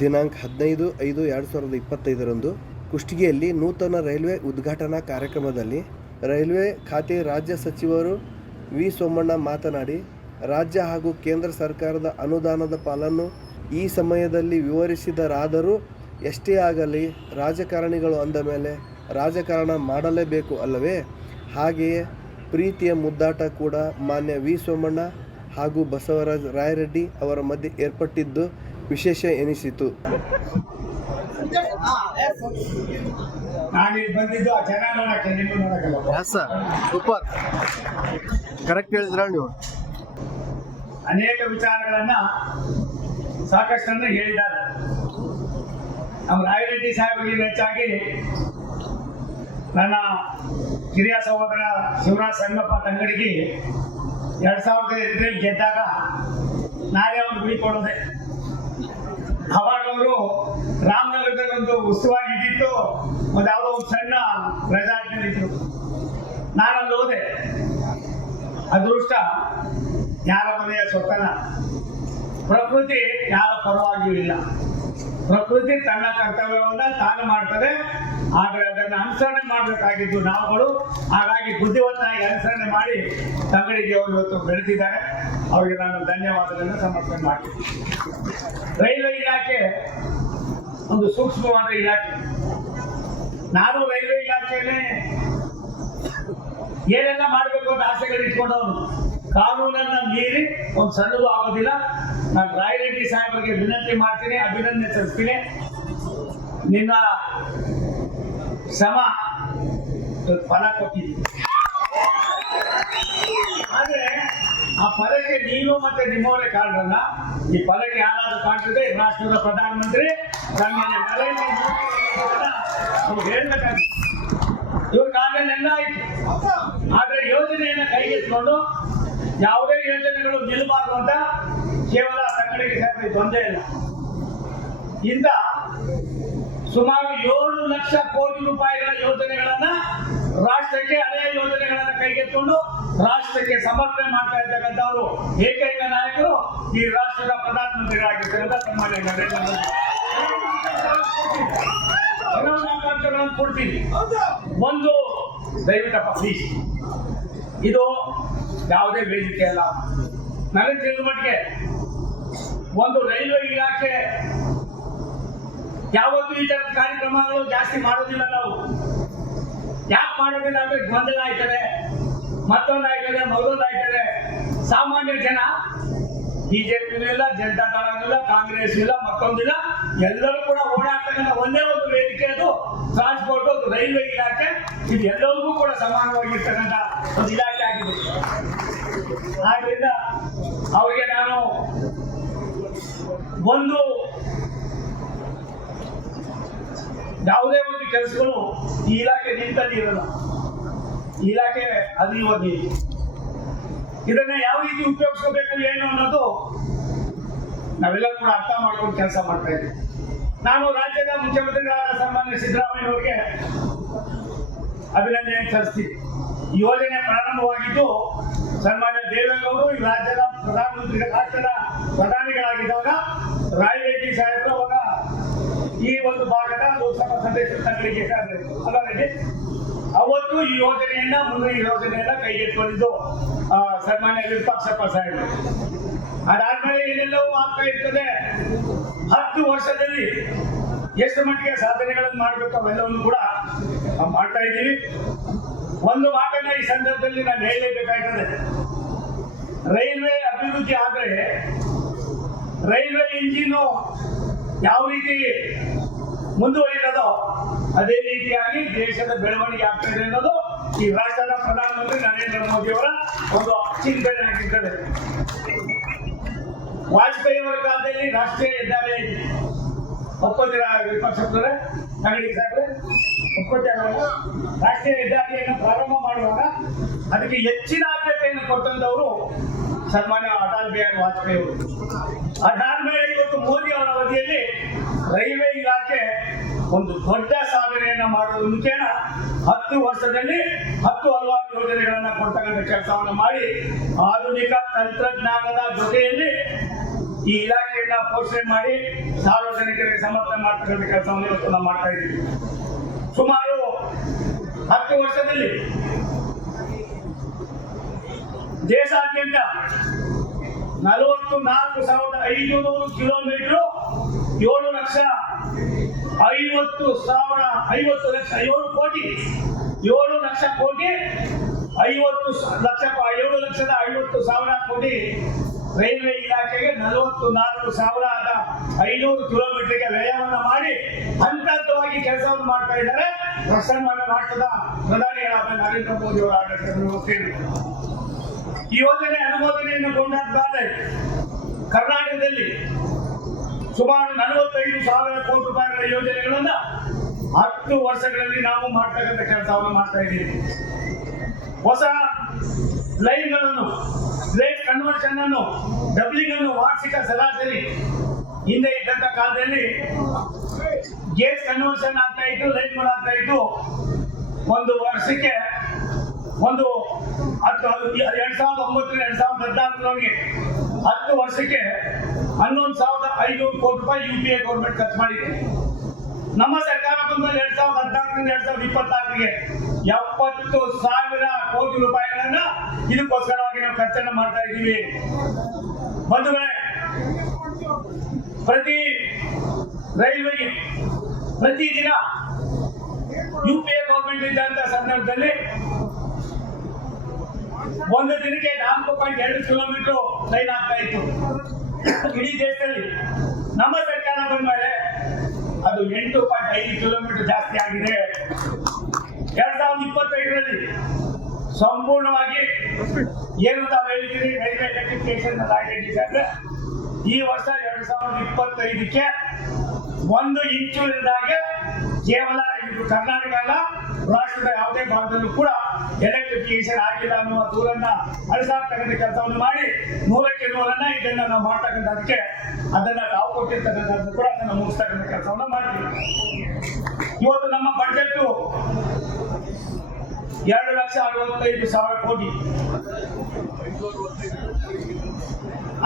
ದಿನಾಂಕ 15/5/2025 ಕುಷ್ಟಗಿಯಲ್ಲಿ ನೂತನ ರೈಲ್ವೆ ಉದ್ಘಾಟನಾ ಕಾರ್ಯಕ್ರಮದಲ್ಲಿ ರೈಲ್ವೆ ಖಾತೆ ರಾಜ್ಯ ಸಚಿವರು ವಿ ಸೋಮಣ್ಣ ಮಾತನಾಡಿ, ರಾಜ್ಯ ಹಾಗೂ ಕೇಂದ್ರ ಸರ್ಕಾರದ ಅನುದಾನದ ಪಾಲನ್ನು ಈ ಸಮಯದಲ್ಲಿ ವಿವರಿಸಿದರಾದರೂ ಎಷ್ಟೇ ಆಗಲಿ ರಾಜಕಾರಣಿಗಳು ಅಂದ ಮೇಲೆ ರಾಜಕಾರಣ ಮಾಡಲೇಬೇಕು ಅಲ್ಲವೇ? ಹಾಗೆಯೇ ಪ್ರೀತಿಯ ಮುದ್ದಾಟ ಕೂಡ ಮಾನ್ಯ ವಿ ಸೋಮಣ್ಣ ಹಾಗೂ ಬಸವರಾಜ ರಾಯರೆಡ್ಡಿ ಅವರ ಮಧ್ಯೆ ಏರ್ಪಟ್ಟಿದ್ದು ವಿಶೇಷ ಎನಿಸಿತು. ಸೂಪರ್, ಕರೆಕ್ಟ್ ಹೇಳಿದ್ರ ನೀವು. ಅನೇಕ ವಿಚಾರಗಳನ್ನ ಸಾಕಷ್ಟನ್ನು ಹೇಳಿದ್ದಾರೆ. ನಮ್ಮ ರಾಯರೆಡ್ಡಿ ಸಾಹೇಬರಿಗೆ ಹೆಚ್ಚಾಗಿ ನನ್ನ ಹಿರಿಯ ಸಹೋದರ ಶಿವರಾಜ್ ಸಂಗಪ್ಪ ತಂಗಡಿಗೆ 2008 ಗೆದ್ದಾಗ ನಾನೇ ಅವ್ರು ಗುಡಿ ಕೊಡೋದೆ. ಅವಾಗ ಅವರು ರಾಮನಗರದಲ್ಲಿ ಒಂದು ಉತ್ಸವಾಗಿ ಇದ್ದಿತ್ತು, ಒಂದು ಯಾವುದೋ ಒಂದು ಸಣ್ಣ ರೆಸಾರ್ಟ್ನಲ್ಲಿದ್ರು. ನಾನಲ್ಲಿ ಹೋದೆ. ಅದೃಷ್ಟ ಯಾರ ಮನೆಯ ಸೊತ್ತನ. ಪ್ರಕೃತಿ ಯಾರ ಪರವಾಗಿಯೂ ಇಲ್ಲ. ಪ್ರಕೃತಿ ತನ್ನ ಕರ್ತವ್ಯವನ್ನ ತಾನು ಮಾಡ್ತದೆ. ಆದರೆ ಅದನ್ನು ಅನುಸರಣೆ ಮಾಡಬೇಕಾಗಿದ್ದು ನಾವುಗಳು. ಹಾಗಾಗಿ ಬುದ್ಧಿವಂತನಾಗಿ ಅನುಸರಣೆ ಮಾಡಿ ತಂಗಡಿಗೆ ಅವರು ಇವತ್ತು ಬೆಳೆದಿದ್ದಾರೆ. ಅವರಿಗೆ ನಾನು ಧನ್ಯವಾದಗಳನ್ನು ಸಮರ್ಪಣೆ ಮಾಡ್ತೀನಿ. ರೈಲ್ವೆ ಇಲಾಖೆ ಒಂದು ಸೂಕ್ಷ್ಮವಾದ ಇಲಾಖೆ. ನಾನು ರೈಲ್ವೆ ಇಲಾಖೆಯನ್ನೇ ಏನೆಲ್ಲ ಮಾಡಬೇಕು ಅಂತ ಆಸೆಗಳು ಇಟ್ಕೊಂಡವನು. ಕಾನೂನನ್ನ ಮೀರಿ ಒಂದು ಸಣ್ಣದು ಆಗೋದಿಲ್ಲ. ನಾನು ರಾಯರೆಡ್ಡಿ ಸಾಹೇಬರಿಗೆ ವಿನಂತಿ ಮಾಡ್ತೀನಿ, ಅಭಿನಂದನೆ ಸಲ್ಲಿಸ್ತೀನಿ. ನಿನ್ನ ಶ್ರಮ ಫಲ ಕೊಟ್ಟಿದ್ದೀನಿ. ಆದ್ರೆ ಆ ಫಲಕ್ಕೆ ನೀನು ಮತ್ತೆ ನಿಮ್ಮವರೇ ಕಾರಣರಲ್ಲ. ಈ ಫಲಕ್ಕೆ ಯಾರಾದ್ರೂ ಕಾಣ್ತದೆ ರಾಷ್ಟ್ರದ ಪ್ರಧಾನಮಂತ್ರಿ ಸನ್ಮಾನ್ಯ ನರೇಂದ್ರ ಮೋದಿ ಹೇಳ್ಬೇಕಾಗಿತ್ತು. ಇವ್ರ ಕಾರಣನೆಲ್ಲ ಆಯ್ತು. ಆದ್ರೆ ಯೋಜನೆಯನ್ನ ಕೈಗೆತ್ಕೊಂಡು ಯಾವುದೇ ಯೋಜನೆಗಳು ನಿಲ್ಲಬಾರ್ದು ಅಂತ ಕೇವಲ ತಂಗಡಿಗೆ ಸಾಹೇಬರಿಗೆ ತೊಂದರೆ ಇಲ್ಲ. ಇಂದ ಸುಮಾರು 7 ಲಕ್ಷ ಕೋಟಿ ರೂಪಾಯಿಗಳ ಯೋಜನೆಗಳನ್ನ ರಾಷ್ಟ್ರಕ್ಕೆ, ಹಳೆಯ ಯೋಜನೆಗಳನ್ನ ಕೈಗೆತ್ತಿಕೊಂಡು ರಾಷ್ಟ್ರಕ್ಕೆ ಸಮರ್ಪಣೆ ಮಾಡ್ತಾ ಇರ್ತಕ್ಕಂಥವರು ಏಕೈಕ ನಾಯಕರು ಈ ರಾಷ್ಟ್ರದ ಪ್ರಧಾನಮಂತ್ರಿಗಳಾಗಿರ್ತಕ್ಕಂಥ ಸನ್ಮಾನ್ಯ ನರೇಂದ್ರ ಮೋದಿ. ಅವಕಾಶಗಳನ್ನು ಕೊಡ್ತೀನಿ. ಒಂದು ದಯವಿಟ್ಟಪ್ಪ ಪ್ಲೀಸ್, ಇದು ಯಾವುದೇ ವೇದಿಕೆ ಅಲ್ಲ. ನನಗೆ ತಿಳಿದ ಮಟ್ಟಿಗೆ ಒಂದು ರೈಲ್ವೆ ಇಲಾಖೆ ಯಾವತ್ತೂ ಈ ತರದ ಕಾರ್ಯಕ್ರಮಗಳು ಜಾಸ್ತಿ ಮಾಡೋದಿಲ್ಲ. ನಾವು ಯಾಕೆ ಮಾಡೋದಿಲ್ಲ ಅಂದ್ರೆ ಗೊಂದಲ ಆಯ್ತದೆ, ಮತ್ತೊಂದಾಯ್ತದೆ, ಮಗದೊಂದಾಯ್ತದೆ. ಸಾಮಾನ್ಯ ಜನ ಬಿಜೆಪಿನೂ ಇಲ್ಲ, ಜನತಾ ದಳನೂ ಇಲ್ಲ, ಕಾಂಗ್ರೆಸ್ ಇಲ್ಲ, ಮತ್ತೊಂದಿಲ್ಲ, ಎಲ್ಲರೂ ಕೂಡ ಓಡಾಡ್ತಕ್ಕಂಥ ಒಂದೇ ಒಂದು ವೇದಿಕೆ, ಅದು ಟ್ರಾನ್ಸ್ಪೋರ್ಟ್, ಅದು ರೈಲ್ವೆ ಇಲಾಖೆ. ಇದು ಎಲ್ಲರಿಗೂ ಕೂಡ ಸಮಾನವಾಗಿರ್ತಕ್ಕಂಥ ಒಂದು ಇಲಾಖೆ ಆಗಿದೆ. ಆದ್ರಿಂದ ಅವರಿಗೆ ನಾನು ಒಂದು ಯಾವುದೇ ಒಂದು ಕೆಲಸಗಳು ಈ ಇಲಾಖೆ ನಿಂತಲ್ಲಿ ಇರಲ್ಲ. ಇಲಾಖೆ ಅದು ಇವತ್ತು ಇದನ್ನ ಯಾವ ರೀತಿ ಉಪಯೋಗಿಸ್ಕೋಬೇಕು ಏನು ಅನ್ನೋದು ನಾವೆಲ್ಲ ಕೂಡ ಅರ್ಥ ಮಾಡ್ಕೊಂಡು ಕೆಲಸ ಮಾಡ್ತಾ ಇದ್ದೀವಿ. ನಾನು ರಾಜ್ಯದ ಮುಖ್ಯಮಂತ್ರಿಗಳಾದ ಸನ್ಮಾನ್ಯ ಸಿದ್ದರಾಮಯ್ಯ ಅವರಿಗೆ ಅಭಿನಂದನೆ ಸಲ್ಲಿಸ್ತೀನಿ. ಈ ಯೋಜನೆ ಪ್ರಾರಂಭವಾಗಿದ್ದು ಸನ್ಮಾನ್ಯ ದೇವೇಗೌಡರು ಈ ರಾಜ್ಯದ ರಾಷ್ಟ್ರದ ಪ್ರಧಾನಿಗಳಾಗಿದ್ದಾಗ ರಾಯರೆಡ್ಡಿ ಸಾಹೇಬರು ಅವಾಗ ಈ ಒಂದು ಭಾಗದ ಲೋಕಸಭಾ ಸದಸ್ಯರ ತಂಗಡಿಗೆ ಅವತ್ತು ಈ ಯೋಜನೆಯನ್ನ, ಮುಂದೆ ಈ ಯೋಜನೆಯನ್ನ ಕೈಗೆತ್ತಿಕೊಂಡಿದ್ದು ಸನ್ಮಾನ್ಯ ವಿರೂಪಾಕ್ಷಪ್ಪ ಸಾಹೇಬರು. ಅದಾದ್ಮೇಲೆ ಏನೆಲ್ಲವೂ ಆಗ್ತಾ ಇರ್ತದೆ. 10 ವರ್ಷದಲ್ಲಿ ಎಷ್ಟು ಮಟ್ಟಿಗೆ ಸಾಧನೆಗಳನ್ನು ಮಾಡಬೇಕು ಅವೆಲ್ಲವನ್ನು ಕೂಡ ಮಾಡ್ತಾ ಇದ್ದೀವಿ. ಒಂದು ಮಾತನ್ನ ಈ ಸಂದರ್ಭದಲ್ಲಿ ನಾನು ಹೇಳಲೇಬೇಕಾಗ್ತದೆ. ರೈಲ್ವೆ ಅಭಿವೃದ್ಧಿ ಆದರೆ ರೈಲ್ವೆ ಇಂಜಿನ್ನು ಯಾವ ರೀತಿ ಮುಂದುವರಿತದೋ ಅದೇ ರೀತಿಯಾಗಿ ದೇಶದ ಬೆಳವಣಿಗೆ ಆಗ್ತದೆ ಅನ್ನೋದು ಈ ರಾಷ್ಟ್ರದ ಪ್ರಧಾನಮಂತ್ರಿ ನರೇಂದ್ರ ಮೋದಿ ಅವರ ಒಂದು ಚಿಂತನೆ ಆಗಿರ್ತದೆ. ವಾಜಪೇಯಿ ಅವರ ಕಾಲದಲ್ಲಿ ರಾಷ್ಟ್ರೀಯ ಹೆದ್ದಾರಿ ಒಪ್ಪಂದ ವಿಪಕ್ಷದವರೇ ತಂಗಡಿ ಸಾಹೇಬ್ರೆ ಒಪ್ಪಂದ ರಾಷ್ಟ್ರೀಯ ಹೆದ್ದಾರಿಯನ್ನು ಪ್ರಾರಂಭ ಮಾಡುವಾಗ ಅದಕ್ಕೆ ಹೆಚ್ಚಿನ ಆದ್ಯತೆಯನ್ನು ಕೊಟ್ಟಂತವರು ಸನ್ಮಾನ್ಯ ಅಟಲ್ ಬಿಹಾರಿ ವಾಜಪೇಯಿ ಅವರು. ಅದಾದ್ಮೇಲೆ ಇವತ್ತು ಮೋದಿ ಅವರ ಅವಧಿಯಲ್ಲಿ ರೈಲ್ವೆ ಇಲಾಖೆ ಒಂದು ದೊಡ್ಡ ಸಾಧನೆಯನ್ನ ಮಾಡುವ ಮುಖೇನ 10 ವರ್ಷದಲ್ಲಿ 10 ಹಲವಾರು ಯೋಜನೆಗಳನ್ನ ಕೊಡ್ತಕ್ಕಂಥ ಕೆಲಸವನ್ನು ಮಾಡಿ ಆಧುನಿಕ ತಂತ್ರಜ್ಞಾನದ ಜೊತೆಯಲ್ಲಿ ಈ ಇಲಾಖೆಯನ್ನು ಕಡೆಯಿಂದ ಪೋಷಣೆ ಮಾಡಿ ಸಾರ್ವಜನಿಕರಿಗೆ ಸಮರ್ಥನೆ ಮಾಡ್ತಕ್ಕಂಥ ಕೆಲಸವನ್ನು ಇವತ್ತು ನಾವು ಮಾಡ್ತಾ ಇದ್ದೀವಿ. ಸುಮಾರು 10 ವರ್ಷದಲ್ಲಿ ದೇಶಾದ್ಯಂತ 44,500 ಕಿಲೋಮೀಟರ್ 7 ಕೋಟಿ 7,50,000 ಕೋಟಿ ರೈಲ್ವೆ ಇಲಾಖೆಗೆ 44,500 ಕಿಲೋಮೀಟರ್ಗೆ ವ್ಯಯವನ್ನು ಮಾಡಿ ಹಂತವಾಗಿ ಕೆಲಸವನ್ನು ಮಾಡ್ತಾ ಇದ್ದಾರೆ. ಪ್ರಸನ್ನ ರಾಷ್ಟ್ರದ ಪ್ರಧಾನಿಗಳಾದ ನರೇಂದ್ರ ಮೋದಿ ಅವರ ಆಡಳಿತದ ವ್ಯವಸ್ಥೆಯಲ್ಲಿ ಈ ಯೋಜನೆ ಅನುಮೋದನೆಯನ್ನು ಕೊಂಡಾದ ಕರ್ನಾಟಕದಲ್ಲಿ ಸುಮಾರು 45,000 ಕೋಟಿ ರೂಪಾಯಿಗಳ ಯೋಜನೆಗಳನ್ನ 10 ವರ್ಷಗಳಲ್ಲಿ ನಾವು ಮಾಡ್ತಕ್ಕಂಥ ಕೆಲಸವನ್ನು ಮಾಡ್ತಾ ಇದ್ದೀವಿ. ಹೊಸ ಲೈನ್ಗಳನ್ನು, ಗ್ರೇಟ್ ಕನ್ವರ್ಷನ್ ಅನ್ನು, ಡಬ್ಲಿಂಗ್ ಅನ್ನು ವಾರ್ಷಿಕ ಸರಾಸರಿ ಹಿಂದೆ ಇದ್ದಂತ ಕಾಲದಲ್ಲಿ ಗೇಜ್ ಕನ್ವರ್ಷನ್ ಆಗ್ತಾ ಇತ್ತು, ಲೈನ್ಗಳು ಆಗ್ತಾ ಇತ್ತು. ಒಂದು ವರ್ಷಕ್ಕೆ 2009-2014 10 ವರ್ಷಕ್ಕೆ 11,500 ಕೋಟಿ ರೂಪಾಯಿ UPA ಗೌರ್ಮೆಂಟ್ ಖರ್ಚು ಮಾಡಿದೆ. ನಮ್ಮ ಸರ್ಕಾರ ಬಂದ್ಮೇಲೆ 2014-2024ಗೆ 70,000 ಕೋಟಿ ರೂಪಾಯಿಗಳನ್ನ ಇದಕ್ಕೋಸ್ಕರವಾಗಿ ನಾವು ಖರ್ಚನ್ನು ಮಾಡ್ತಾ ಇದ್ದೀವಿ. ಬಂಧುಗಳೇ, ಪ್ರತಿ ರೈಲ್ವೆಗೆ ಪ್ರತಿದಿನ UPA ಗೌರ್ಮೆಂಟ್ ಇದ್ದಂತ ಸಂದರ್ಭದಲ್ಲಿ ಒಂದು ದಿನಕ್ಕೆ 4.2 ಕಿಲೋಮೀಟರ್ ಲೈನ್ ಆಗ್ತಾ ಇತ್ತು ಇಡೀ ದೇಶದಲ್ಲಿ. ನಮ್ಮ ಸರ್ಕಾರ ಬಂದ ಮೇಲೆ ಅದು 8.5 ಕಿಲೋಮೀಟರ್ ಜಾಸ್ತಿ ಆಗಿದೆ. 2025ರಲ್ಲಿ ಸಂಪೂರ್ಣವಾಗಿ ಏನು ತಾವು ಹೇಳಿದ್ದೀರಿ ರೈಲ್ವೆ ಎಲೆಕ್ಟ್ರಿಫಿಕೇಶನ್ ಅಂದ್ರೆ ಈ ವರ್ಷ 2025ಕ್ಕೆ 1 ಇಂಚು ಇಲ್ಲದಾಗೆ ಕೇವಲ ಇದು ಕರ್ನಾಟಕ ಅಲ್ಲ, ರಾಷ್ಟ್ರದ ಯಾವುದೇ ಭಾಗದಲ್ಲೂ ಕೂಡ ಎಲೆಕ್ಟ್ರಿಫಿಕೇಶನ್ ಆಗಿಲ್ಲ ಅನ್ನುವ ದೂರನ್ನ ಅಳಿಸಾಕ್ತಕ್ಕಂಥ ಕೆಲಸವನ್ನು ಮಾಡಿ 100ಕ್ಕೆ 100 ಇದನ್ನ ನಾವು ಮಾಡ್ತಕ್ಕಂಥದಕ್ಕೆ ಅದನ್ನ ನಾವು ಕೊಟ್ಟಿರ್ತಕ್ಕಂಥದ್ದು ಕೂಡ ಅದನ್ನು ಮುಗಿಸ್ತಕ್ಕಂಥ ಕೆಲಸವನ್ನು ಮಾಡ್ತೀವಿ. ಇವತ್ತು ನಮ್ಮ ಬಜೆಟ್ 2,65,000 ಕೋಟಿ.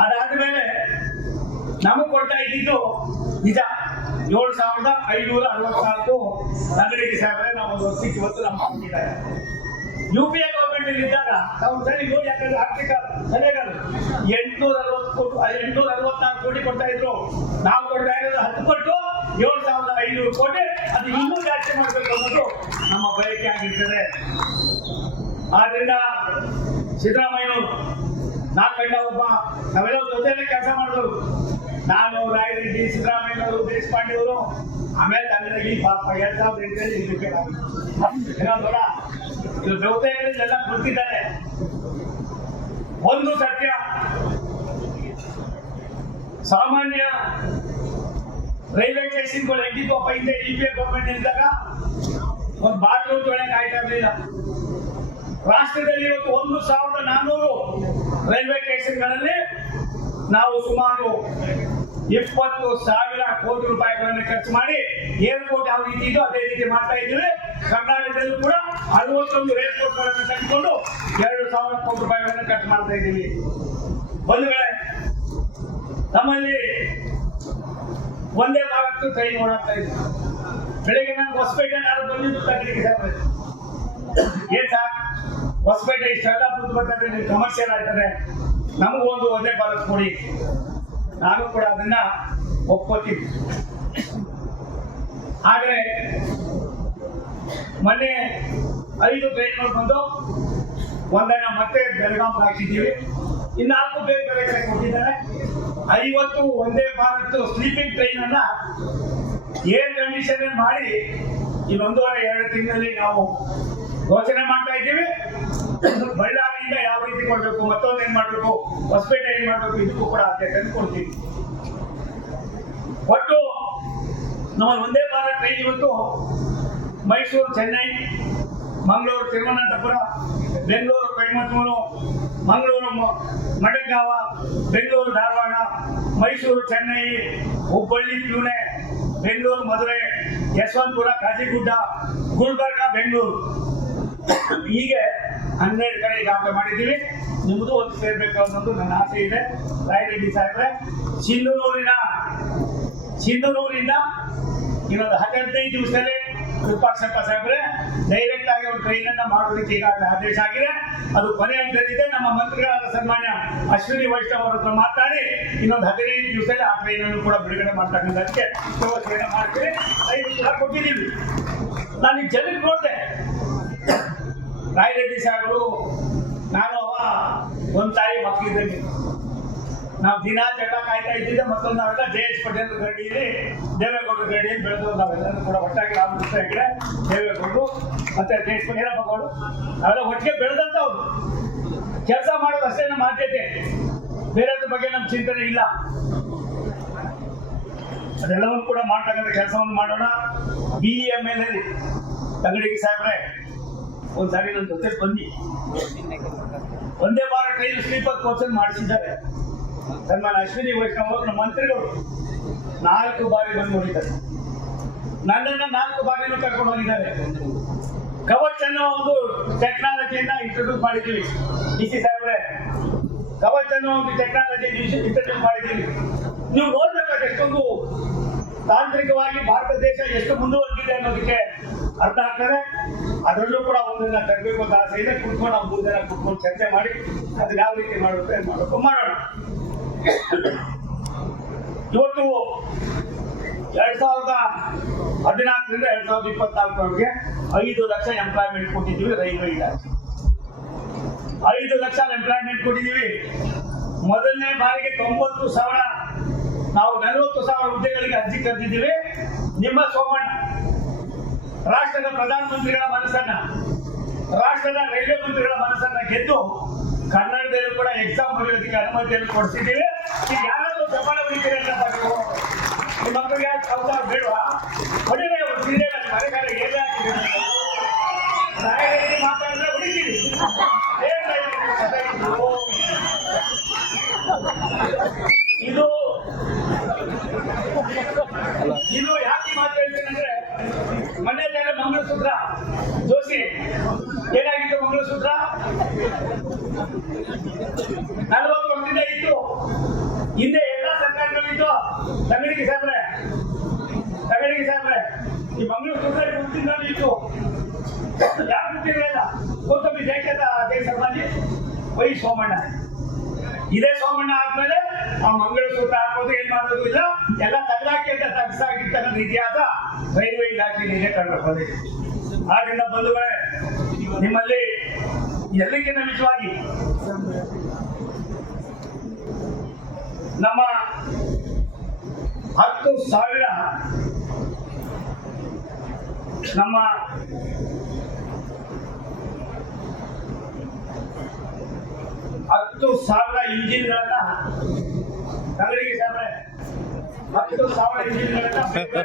ಅದಾದ್ಮೇಲೆ ನಮಗೆ ಕೊಡ್ತಾ ಇದ್ದಿದ್ದು ನಿಜ 7,564 ಅಂಗಡಿಗೆ ಸಾಹೇಬ್ರೆ ನಾವು ಒಂದು ವರ್ಷಕ್ಕೆ ಇವತ್ತು ನಮ್ಮ ಹಾಕಿದ್ದಾರೆ. UPA ಗೌರ್ಮೆಂಟ್ ಇದ್ದಾಗ ನಾವು ಸರಿ ನೋಡಿ, ಯಾಕಂದ್ರೆ ಆರ್ಥಿಕ ಸಲಹೆಗಳು 864 ಕೋಟಿ ಕೊಡ್ತಾ ಇದ್ರು. ನಾವು ಕೊಡ್ತಾ ಇರೋದು 10 ಪಟ್ಟು 7,500 ಕೋಟಿ. ಅದು ಇನ್ನೂ ಜಾಸ್ತಿ ಮಾಡಬೇಕು ಅನ್ನೋದು ನಮ್ಮ ಬಯಕೆ ಆಗಿರ್ತದೆ. ಆದ್ರಿಂದ ಸಿದ್ದರಾಮಯ್ಯನವರು ನಾಲ್ಕಂಡ ಒಬ್ಬ ನಾವೆಲ್ಲ ಜೊತೆಯಲ್ಲೇ ಕೆಲಸ ಮಾಡಿದವರು. ನಾನು, ರಾಯರೆಡ್ಡಿ, ಸಿದ್ದರಾಮಯ್ಯನವರು, ದೇಶಪಾಂಡೆ ಅವರು, ಆಮೇಲೆ ತಮಿಳಲ್ಲಿ ಪಾಪ 2008ರಲ್ಲಿ ಏನೋ ದೊಡ್ಡ ಇದು ಬಹುತೇಕರೆಲ್ಲ ಗೊತ್ತಿದ್ದಾರೆ. ಒಂದು ಸತ್ಯ, ಸಾಮಾನ್ಯ ರೈಲ್ವೆ ಸ್ಟೇಷನ್ಗಳು ಹೆಂಗಿದ್ವಪ್ಪ ಹಿಂದೆ UPA ಗೌರ್ಮೆಂಟ್ ಇದ್ದಾಗ ಒಂದು ಬಾಟ್ಲು ತೊಳೆಯಕ್ಕೆ ಆಯ್ತಾ ಇರಲಿಲ್ಲ. ರಾಷ್ಟ್ರದಲ್ಲಿ ಇವತ್ತು 1,400 ರೈಲ್ವೆ ಸ್ಟೇಷನ್ಗಳಲ್ಲಿ ನಾವು ಸುಮಾರು 20,000 ಕೋಟಿ ರೂಪಾಯಿಗಳನ್ನು ಖರ್ಚು ಮಾಡಿ ಏರ್ಪೋರ್ಟ್ ಯಾವ ರೀತಿ ಇದೋ ಅದೇ ರೀತಿ ಮಾಡ್ತಾ ಇದ್ದೀವಿ. ಕರ್ನಾಟಕದಲ್ಲೂ ಕೂಡ 61 ಏರ್ಪೋರ್ಟ್ಗಳನ್ನು ತೆಗೆದುಕೊಂಡು 2,000 ಕೋಟಿ ರೂಪಾಯಿಗಳನ್ನು ಖರ್ಚು ಮಾಡ್ತಾ ಇದ್ದೀವಿ. ಬಂಧುಗಳೇ, ನಮ್ಮಲ್ಲಿ ಒಂದೇ ಭಾರತ್ ಟ್ರೈನ್ ಓಡಾಡ್ತಾ ಇದ್ದೀವಿ. ಬೆಳಿಗ್ಗೆ ನಾನು ಹೊಸಪೇಟೆ ನಾನು ಬಂದಿದ್ದು ತಗಲಿಕ್ಕೆ ಸಾಧ್ಯ ಏನ್ ಸರ್, ಹೊಸಪೇಟೆ ಇಷ್ಟೆಲ್ಲ ದುಡ್ಡು ಬರ್ತದೆ, ನೀವು ಕಮರ್ಷಿಯಲ್ ಆಗ್ತದೆ, ನಮಗೂ ಒಂದು ಒಂದೇ ಭಾರತ್ ಕೊಡಿ. ನಾನು ಕೂಡ ಅದನ್ನ ಒಪ್ಕೋತೀನಿ. ಆದ್ರೆ ಮೊನ್ನೆ 5 ಟ್ರೈನ್ಗಳು ಬಂದು ಒಂದನ್ನ ಮತ್ತೆ ಬೆಳಗಾಂ ಹಾಕಿದ್ದೀವಿ. 4 ಬೇರೆ ಬೇರೆ ಕಡೆ ಕೊಟ್ಟಿದ್ದಾರೆ. 50 ಒಂದೇ ಭಾರತ್ ಸ್ಲೀಪಿಂಗ್ ಟ್ರೈನ್ ಅನ್ನ ಏರ್ ಕಂಡೀಷನ್ ಮಾಡಿ ಈ 1.5-2 ತಿಂಗಳಲ್ಲಿ ನಾವು ಘೋಷಣೆ ಮಾಡ್ತಾ ಇದ್ದೀವಿ. ಬಳ್ಳಾರಿಯಿಂದ ಯಾವ ರೀತಿ ಕೊಡಬೇಕು, ಮತ್ತೊಂದು ಏನ್ ಮಾಡಬೇಕು, ಹೊಸಪೇಟೆ ಏನ್ ಮಾಡಬೇಕು, ಇದಕ್ಕೂ ಕೂಡ ಆದ್ಯತೆ ಕೊಡ್ತೀವಿ. ಒಟ್ಟು ನಮ್ಮ ಒಂದೇ ಭಾರತ್ ಟ್ರೈನ್ ಇವತ್ತು ಮೈಸೂರು, ಚೆನ್ನೈ, ಮಂಗಳೂರು, ತಿರುವನಂತಪುರ, ಬೆಂಗಳೂರು, ಕೊಯಮತ್ತೂರು, ಮಂಗಳೂರು, ಮಡಗಾವ, ಬೆಂಗಳೂರು, ಧಾರವಾಡ, ಮೈಸೂರು, ಚೆನ್ನೈ, ಹುಬ್ಬಳ್ಳಿ, ಪುಣೆ, ಬೆಂಗಳೂರು, ಮಧುರೆ, ಯಶವಂತಪುರ, ಕಾಜಿಗುಡ್ಡ, ಗುಲ್ಬರ್ಗ, ಬೆಂಗಳೂರು, ಹೀಗೆ 12 ಕಡೆ ಈಗಾಗಲೇ ಮಾಡಿದ್ದೀವಿ. ನಿಮ್ಮದು ಒಂದು ಸೇರ್ಬೇಕು ಅನ್ನೋದು ನನ್ನ ಆಸೆ ಇದೆ. ರಾಯರೆಡ್ಡಿ ಸಾಹೇಬ್ರೆ, ಸಿಂಧನೂರಿಂದ ಇನ್ನೊಂದು 15 ದಿವಸದಲ್ಲಿ ವಿರೂಪಾಕ್ಷಪ್ಪ ಸಾಹೇಬ್ರೆ ಡೈರೆಕ್ಟ್ ಆಗಿ ಒಂದು ಟ್ರೈನ್ ಅನ್ನ ಮಾಡೋದಕ್ಕೆ ಈಗಾಗಲೇ ಆದೇಶ ಆಗಿದೆ. ಅದು ಕೊನೆ ಹಂತದಲ್ಲಿದೆ. ನಮ್ಮ ಮಂತ್ರಿಗಳಾದ ಸನ್ಮಾನ್ಯ ಅಶ್ವಿನಿ ವೈಷ್ಣವ್ ಅವರ ಹತ್ರ ಮಾತಾಡಿ ಇನ್ನೊಂದು 15 ದಿವಸದಲ್ಲಿ ಆ ಟ್ರೈನ್ ಅನ್ನು ಕೂಡ ಬಿಡುಗಡೆ ಮಾಡ್ತಕ್ಕಂಥದ್ದಕ್ಕೆ ವ್ಯವಸ್ಥೆಯನ್ನು ಮಾಡ್ತೀವಿ. ಕೂಡ ಕೊಟ್ಟಿದ್ದೀವಿ. ನಾನು ಈ ಜನಕ್ಕೆ ನೋಡಿದೆ, ರಾಯರೆಡ್ಡಿ ಸಾಹೇಬರು ನಾನು ಅವ ಒಂದು ತಾಯಿ ಮಕ್ಕಳಿದ್ದಂಗೆ ನಾವು ದಿನ ಜಗಳ ಕಾಯ್ತಾ ಇದ್ದಿದ್ದೆ. ಮತ್ತೊಂದು ನಾವೆಲ್ಲ ಜೆ.ಎಚ್. ಪಟೇಲ್ ಗಡಿಯಲ್ಲಿ ದೇವೇಗೌಡರ ಗಡಿಯಲ್ಲಿ ಬೆಳೆದು ನಾವೆಲ್ಲರೂ ಕೂಡ ಒಟ್ಟಾಗಿ ರಾಮಕೃಷ್ಣ ಹೆಗಡೆ, ದೇವೇಗೌಡರು ಮತ್ತೆ ಜೆ.ಎಚ್. ಪಟೇಲ್ ಮಗಳು ನಾವೆಲ್ಲ ಒಟ್ಟಿಗೆ ಬೆಳೆದಂಥವ್ರು. ಕೆಲಸ ಮಾಡೋದು ಅಷ್ಟೇ ನಮ್ಮ ಆದ್ಯತೆ, ಬೇರೆದ್ರ ಬಗ್ಗೆ ನಮ್ಮ ಚಿಂತನೆ ಇಲ್ಲ. ಅದೆಲ್ಲವನ್ನು ಕೂಡ ಮಾಡ್ತಕ್ಕಂಥ ಕೆಲಸವನ್ನು ಮಾಡೋಣ. BEML ತಗಡಿಗೆ ಸಾಹೇಬ್ರೆ ಒಂದ್ಸಾರಿ ನನ್ನ ಜೊತೆ ಬಂದು ಒಂದೇ ಬಾರ ಟ್ರೈನ್ ಸ್ಲೀಪರ್ ಕೋಚ್ ಮಾಡಿಸಿದ್ದಾರೆ. ಸನ್ಮಾನ ಅಶ್ವಿನಿ ವೈಷ್ಣವ್ ಅವರು ನಮ್ಮ ಮಂತ್ರಿಗಳು 4 ಬಾರಿ ಬಂದು ನೋಡಿದ್ದಾರೆ. ನನ್ನನ್ನು 4 ಬಾರಿನೂ ಕರ್ಕೊಂಡು ಹೋಗಿದ್ದಾರೆ. ಕವಚ್ ಅನ್ನೋ ಒಂದು ಟೆಕ್ನಾಲಜಿಯನ್ನ ಇಂಟ್ರೊಡ್ಯೂಸ್ ಮಾಡಿದ್ದೀವಿ. DC ಸಾಹೇಬ್ರೆ, ಕವಚ್ ಅನ್ನೋ ಒಂದು ಟೆಕ್ನಾಲಜಿ ಇಂಟ್ರೊಡ್ಯೂಸ್ ಮಾಡಿದ್ದೀವಿ. ನೀವು ನೋಡ್ಬೇಕಾದ್ರೆ ಎಷ್ಟೊಂದು ತಾಂತ್ರಿಕವಾಗಿ ಭಾರತ ದೇಶ ಎಷ್ಟು ಮುಂದುವರೆದಿದೆ ಅನ್ನೋದಕ್ಕೆ ಅರ್ಥ ಆಗ್ತದೆ. ಅದರಲ್ಲೂ ಕೂಡ ಒಂದನ್ನ ತರಬೇಕು ಅಂತ ಆಸೆ ಇದೆ. ಕುತ್ಕೊಂಡು ನಾವು 3 ಜನ ಕುತ್ಕೊಂಡು ಚರ್ಚೆ ಮಾಡಿ ಅದನ್ನ ಯಾವ ರೀತಿ ಮಾಡಬೇಕು ಮಾಡೋಣ. ಇವತ್ತು 2014ರಿಂದ 2024ವರೆಗೆ 5 ಲಕ್ಷ ಎಂಪ್ಲಾಯ್ಮೆಂಟ್ ಕೊಟ್ಟಿದ್ದೀವಿ. ರೈಲ್ವೆ ಇಲಾಖೆ 5 ಲಕ್ಷ ಎಂಪ್ಲಾಯ್ಮೆಂಟ್ ಕೊಟ್ಟಿದ್ದೀವಿ. ಮೊದಲನೇ ಬಾರಿಗೆ 90,000 ನಾವು 40,000 ಹುದ್ದೆಗಳಿಗೆ ಅರ್ಜಿ ಕರೆದಿದ್ದೀವಿ. ನಿಮ್ಮ ಸೋಮಣ್ಣ ರಾಷ್ಟ್ರದ ಪ್ರಧಾನಮಂತ್ರಿಗಳ ಮನಸ್ಸನ್ನ, ರಾಷ್ಟ್ರದ ರೈಲ್ವೆ ಮಂತ್ರಿಗಳ ಮನಸ್ಸನ್ನ ಗೆದ್ದು ಕನ್ನಡದಲ್ಲೂ ಕೂಡ ಎಕ್ಸಾಮ್ ಬರೆಯೋದಕ್ಕೆ ಅನುಮತಿಯನ್ನು ಕೊಡಿಸಿದ್ದೀವಿ. ಈಗ ಯಾರಾದ್ರೂ ಜಪಾನ ಹೊಡಿತೀರಿ ಅಂತ ನೀವು ನಿಮ್ಮ ಮಕ್ಕಳಿಗೆ ಅವಕಾಶ ಬೇಡವಾ? ಹೊಡಿದ್ರೆ ಹೊಡಿಸಿದ್ರೆ ಮಳೆಗಾಲ ಏನೇ ಹಾಕಿದ್ದೀವಿ ಮಾತಾಡಿದ್ರೆ ಹೊಡಿತೀವಿ. ಇದು ಯಾಕೆ ಮಾತು ಹೇಳ್ತೀನಿ ಅಂದ್ರೆ, ಮೊನ್ನೆ ಜನ ಮಂಗಳಸೂತ್ರ ಜೋಶಿ ಏನಾಗಿತ್ತು? ಮಂಗಳಸೂತ್ರ 40 ವರ್ಷದಿಂದ ಇತ್ತು. ಹಿಂದೆ ಎಲ್ಲ ಸರ್ಕಾರಗಳಿತ್ತು. ತಮಿಳಿಗೆ ಸಾಹೇಬ್ರೆ ಈ ಮಂಗಳಸೂತ್ರ ಗುರುತಿಂದ ಇತ್ತು. ಯಾರು ಗುರುತಿರಲಿಲ್ಲ. ಗೌತಮಿ ಜಯಕೇತ ಜಯ ಸಮಾಜಿ ವೈ ಸೋಮಣ್ಣ. ಇದೇ ಸೋಮಣ್ಣ ಆದ್ಮೇಲೆ ಆ ಮಂಗಳಸೂತ್ರ ಹಾಕೋದು ಏನ್ ಮಾಡೋದು ಇಲ್ಲ, ಎಲ್ಲ ತಗಲಾಕಿ ಅಂತ ತಗ್ಸಾಗಿರ್ತಕ್ಕಂಥ ಇತಿಹಾಸ ರೈಲ್ವೆ ಇಲಾಖೆಯಲ್ಲಿ ಕಂಡು ಬಂದಿದೆ. ಆದ್ರಿಂದ ಬಂಧುಗಳೇ, ನಿಮ್ಮಲ್ಲಿ ಎಲ್ಲಕ್ಕಿಂತ ನಿಜವಾಗಿ ನಮ್ಮ 10,000 ನಮ್ಮ 10,000 ಇಂಜಿನ್ಗಳನ್ನ ತಗಡಿಗೆ ಸಾಹೇಬ್ರೆ 10,000 ಇಂಜಿನ್ಗಳನ್ನ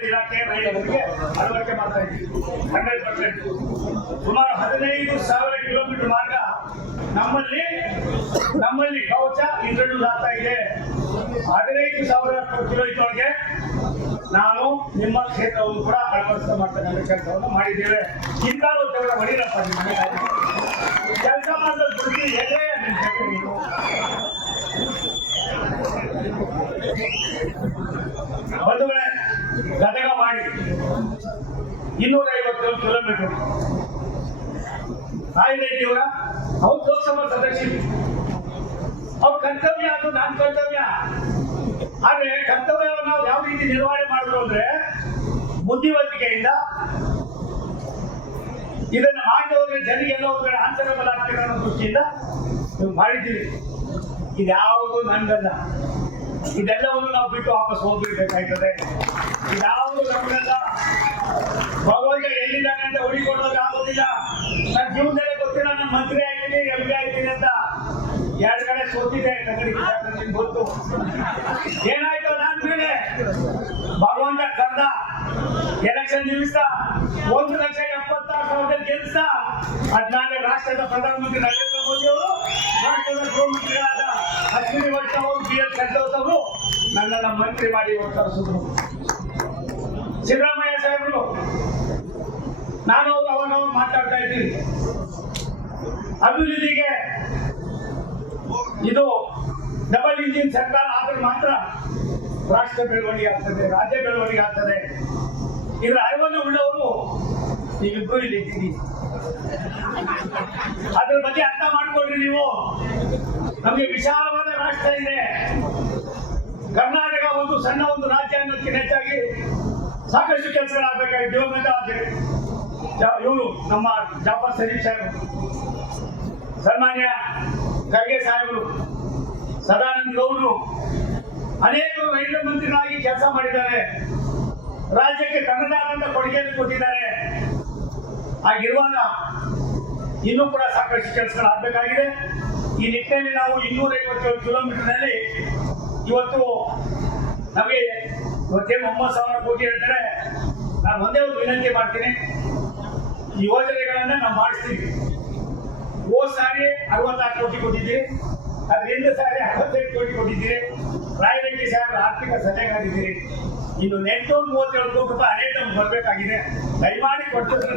ಇಲಾಖೆ ರೈಲ್ವೆಗೆ ಅಳವಡಿಕೆ ಮಾಡ್ತಾ ಇದ್ದೀವಿ. 100%. ಸುಮಾರು 15,000 ಕಿಲೋಮೀಟರ್ ಮಾರ್ಗ ನಮ್ಮಲ್ಲಿ ಕವಚ ಇಂಟ್ರೊಡ್ಯೂಸ್ ಆಗ್ತಾ ಇದೆ. 15,000 ಕಿಲೋಮೀಟರ್ಗೆ ನಾನು ನಿಮ್ಮ ಕ್ಷೇತ್ರವನ್ನು ಕೂಡ ಅಳವಡಿಕೆ ಮಾಡ್ತಕ್ಕಂಥ ಕೆಲಸವನ್ನು ಮಾಡಿದ್ದೇವೆ. ಇಂಥವ್ರು ಹೊಡಿರಪ್ಪ ನಿಮ್ಮ ಮನೆ ಕೆಲಸ ಮಾಡೋದು ಬಿಡ್ತೀವಿ. ಬಂಧುಗಳೇ, ಗದಗ ಮಾಡಿ 250 ಕಿಲೋಮೀಟರ್ ರಾಯರೆಡ್ಡಿಯವರ ಅವ್ರ ಲೋಕಸಭಾ ಸದಸ್ಯರು ಅವ್ರ ಕರ್ತವ್ಯ, ಅದು ನನ್ನ ಕರ್ತವ್ಯ. ಆದ್ರೆ ಕರ್ತವ್ಯವನ್ನು ನಾವು ಯಾವ ರೀತಿ ನಿರ್ವಹಣೆ ಮಾಡಿದ್ರು ಅಂದ್ರೆ ಬುದ್ಧಿವಂತಿಕೆಯಿಂದ ಇದನ್ನು ಮಾಡಿ ಹೋದ್ರೆ ಜನರಿಗೆಲ್ಲ ಒಂದು ಕಡೆ ಆನ್ಸರಬಲ್ ಆಗ್ತಿರೋ ಅನ್ನೋ ದೃಷ್ಟಿಯಿಂದ ನೀವು ಮಾಡಿದ್ದೀವಿ. ಇದ್ಯಾವುದು ನನ್ಗಲ್ಲ. ಇದೆಲ್ಲವನ್ನು ನಾವು ಬಿಟ್ಟು ವಾಪಸ್ ಹೋಗ್ಬಿಡ್ಬೇಕಾಯ್ತದೆ. ಇದ್ಯಾವುದು ನಮ್ಗಲ್ಲ. ಭಗವಂತ ಎಲ್ಲಿದ್ದಾನೆ ಅಂತ ಹುಡುಕೊಳ್ಳೋಕೆ ಆಗೋದಿಲ್ಲ. ನನ್ನ ಜೀವನದಲ್ಲಿ ಗೊತ್ತಿಲ್ಲ, ನಾನು ಮಂತ್ರಿ ಆಯ್ತೀನಿ, MP ಆಯ್ತೀನಿ ಅಂತ 2 ಕಡೆ ಸೋತಿದೆ. ಗೊತ್ತು ಏನಾಯ್ತು ಅದಾದ್ಮೇಲೆ ಭಗವಂತ ಕರ್ದ. ಎಲೆಕ್ಷನ್ ನಿಲ್ಲಿಸ್ತಾ 1,70,000 ಗೆಲ್ಲಿಸ್ತಾ ಅದ್ನಾಲೆ ರಾಷ್ಟ್ರದ ಪ್ರಧಾನಮಂತ್ರಿ ನರೇಂದ್ರ ಮೋದಿ ಅವರು, ರಾಷ್ಟ್ರದ ಗೃಹಮಂತ್ರಿಗಳಾದ ಅಶ್ವಿನಿ ವೈಷ್ಣವ್ ಅವರು, BL ಸಂತೋಷ್ ಅವರು ನನ್ನನ್ನು ಮಂತ್ರಿ ಮಾಡಿ ಕಳಿಸಿದ್ರು. ಸಿದ್ದರಾಮಯ್ಯ ಸಾಹೇಬರು, ನಾನು ಅವಾಗ ಮಾತಾಡ್ತಾ ಇದ್ದೀನಿ. ಅಭಿವೃದ್ಧಿಗೆ ಇದು ಡಬಲ್ ಇಂಜಿನ್ ಸರ್ಕಾರ ಆದ್ರೆ ಮಾತ್ರ ರಾಷ್ಟ್ರ ಬೆಳವಣಿಗೆ ಆಗ್ತದೆ, ರಾಜ್ಯ ಬೆಳವಣಿಗೆ ಆಗ್ತದೆ. ಇದರ ಅರಿವನ್ನು ಉಳ್ಳವರು ನೀವಿಬ್ಬರು ಇಲ್ಲಿ ಇದ್ದೀರಿ. ಅದ್ರ ಬಗ್ಗೆ ಅರ್ಥ ಮಾಡ್ಕೊಳ್ರಿ ನೀವು. ನಮಗೆ ವಿಶಾಲವಾದ ರಾಷ್ಟ್ರ ಇದೆ. ಕರ್ನಾಟಕ ಒಂದು ಸಣ್ಣ ಒಂದು ರಾಜ್ಯ ಅನ್ನೋದಕ್ಕಿಂತ ಹೆಚ್ಚಾಗಿ ಸಾಕಷ್ಟು ಕೆಲಸಗಳಾಗಬೇಕಾಗಿ ದಿವಂಗತ ಇವರು ನಮ್ಮ ಜಾಫರ್ ಶರೀಫ್ ಸಾಹೇಬರು, ಸನ್ಮಾನ್ಯ ಖರ್ಗೆ ಸಾಹೇಬರು, ಸದಾನಂದ ಗೌಡರು ಅನೇಕರು ರೈಲ್ವೆ ಮಂತ್ರಿಗಳಾಗಿ ಕೆಲಸ ಮಾಡಿದ್ದಾರೆ. ರಾಜ್ಯಕ್ಕೆ ತನ್ನದೇ ಆದಂತ ಕೊಡುಗೆಯನ್ನು ಕೊಟ್ಟಿದ್ದಾರೆ. ಹಾಗಿರುವಾಗ ಇನ್ನೂ ಕೂಡ ಸಾಕಷ್ಟು ಕೆಲಸಗಳಾಗಬೇಕಾಗಿದೆ. ಈ ನಿಟ್ಟಿನಲ್ಲಿ ನಾವು 257 ಕಿಲೋಮೀಟರ್ನಲ್ಲಿ ಇವತ್ತು ನಮಗೆ ಇವತ್ತೇನು 9,000 ಕೋಟಿ ಹೇಳ್ತಾರೆ. ನಾನು ಒಂದೇ ಒಂದು ವಿನಂತಿ ಮಾಡ್ತೀನಿ, ಈ ಯೋಜನೆಗಳನ್ನ ನಾವು ಮಾಡಿಸ್ತೀವಿ. ಹೋದ ಸಾರಿ 66 ಕೋಟಿ ಕೊಟ್ಟಿದ್ದೀರಿ, ಅದ್ರ ಹಿಂದೆ ಸಾರಿ 68 ಕೋಟಿ ಕೊಟ್ಟಿದ್ದೀರಿ. ರಾಯರೆಡ್ಡಿ ಸಾಹೇಬ್ ಆರ್ಥಿಕ ಸಲಹೆಗಾರಿದ್ದೀರಿ. ಇನ್ನು 837 ಕೋಟಿ ರೂಪಾಯಿ ಹಣೆ ನಮ್ಗೆ ಬರಬೇಕಾಗಿದೆ. ದಯಮಾಡಿ ಕೊಟ್ಟಿದ್ರೆ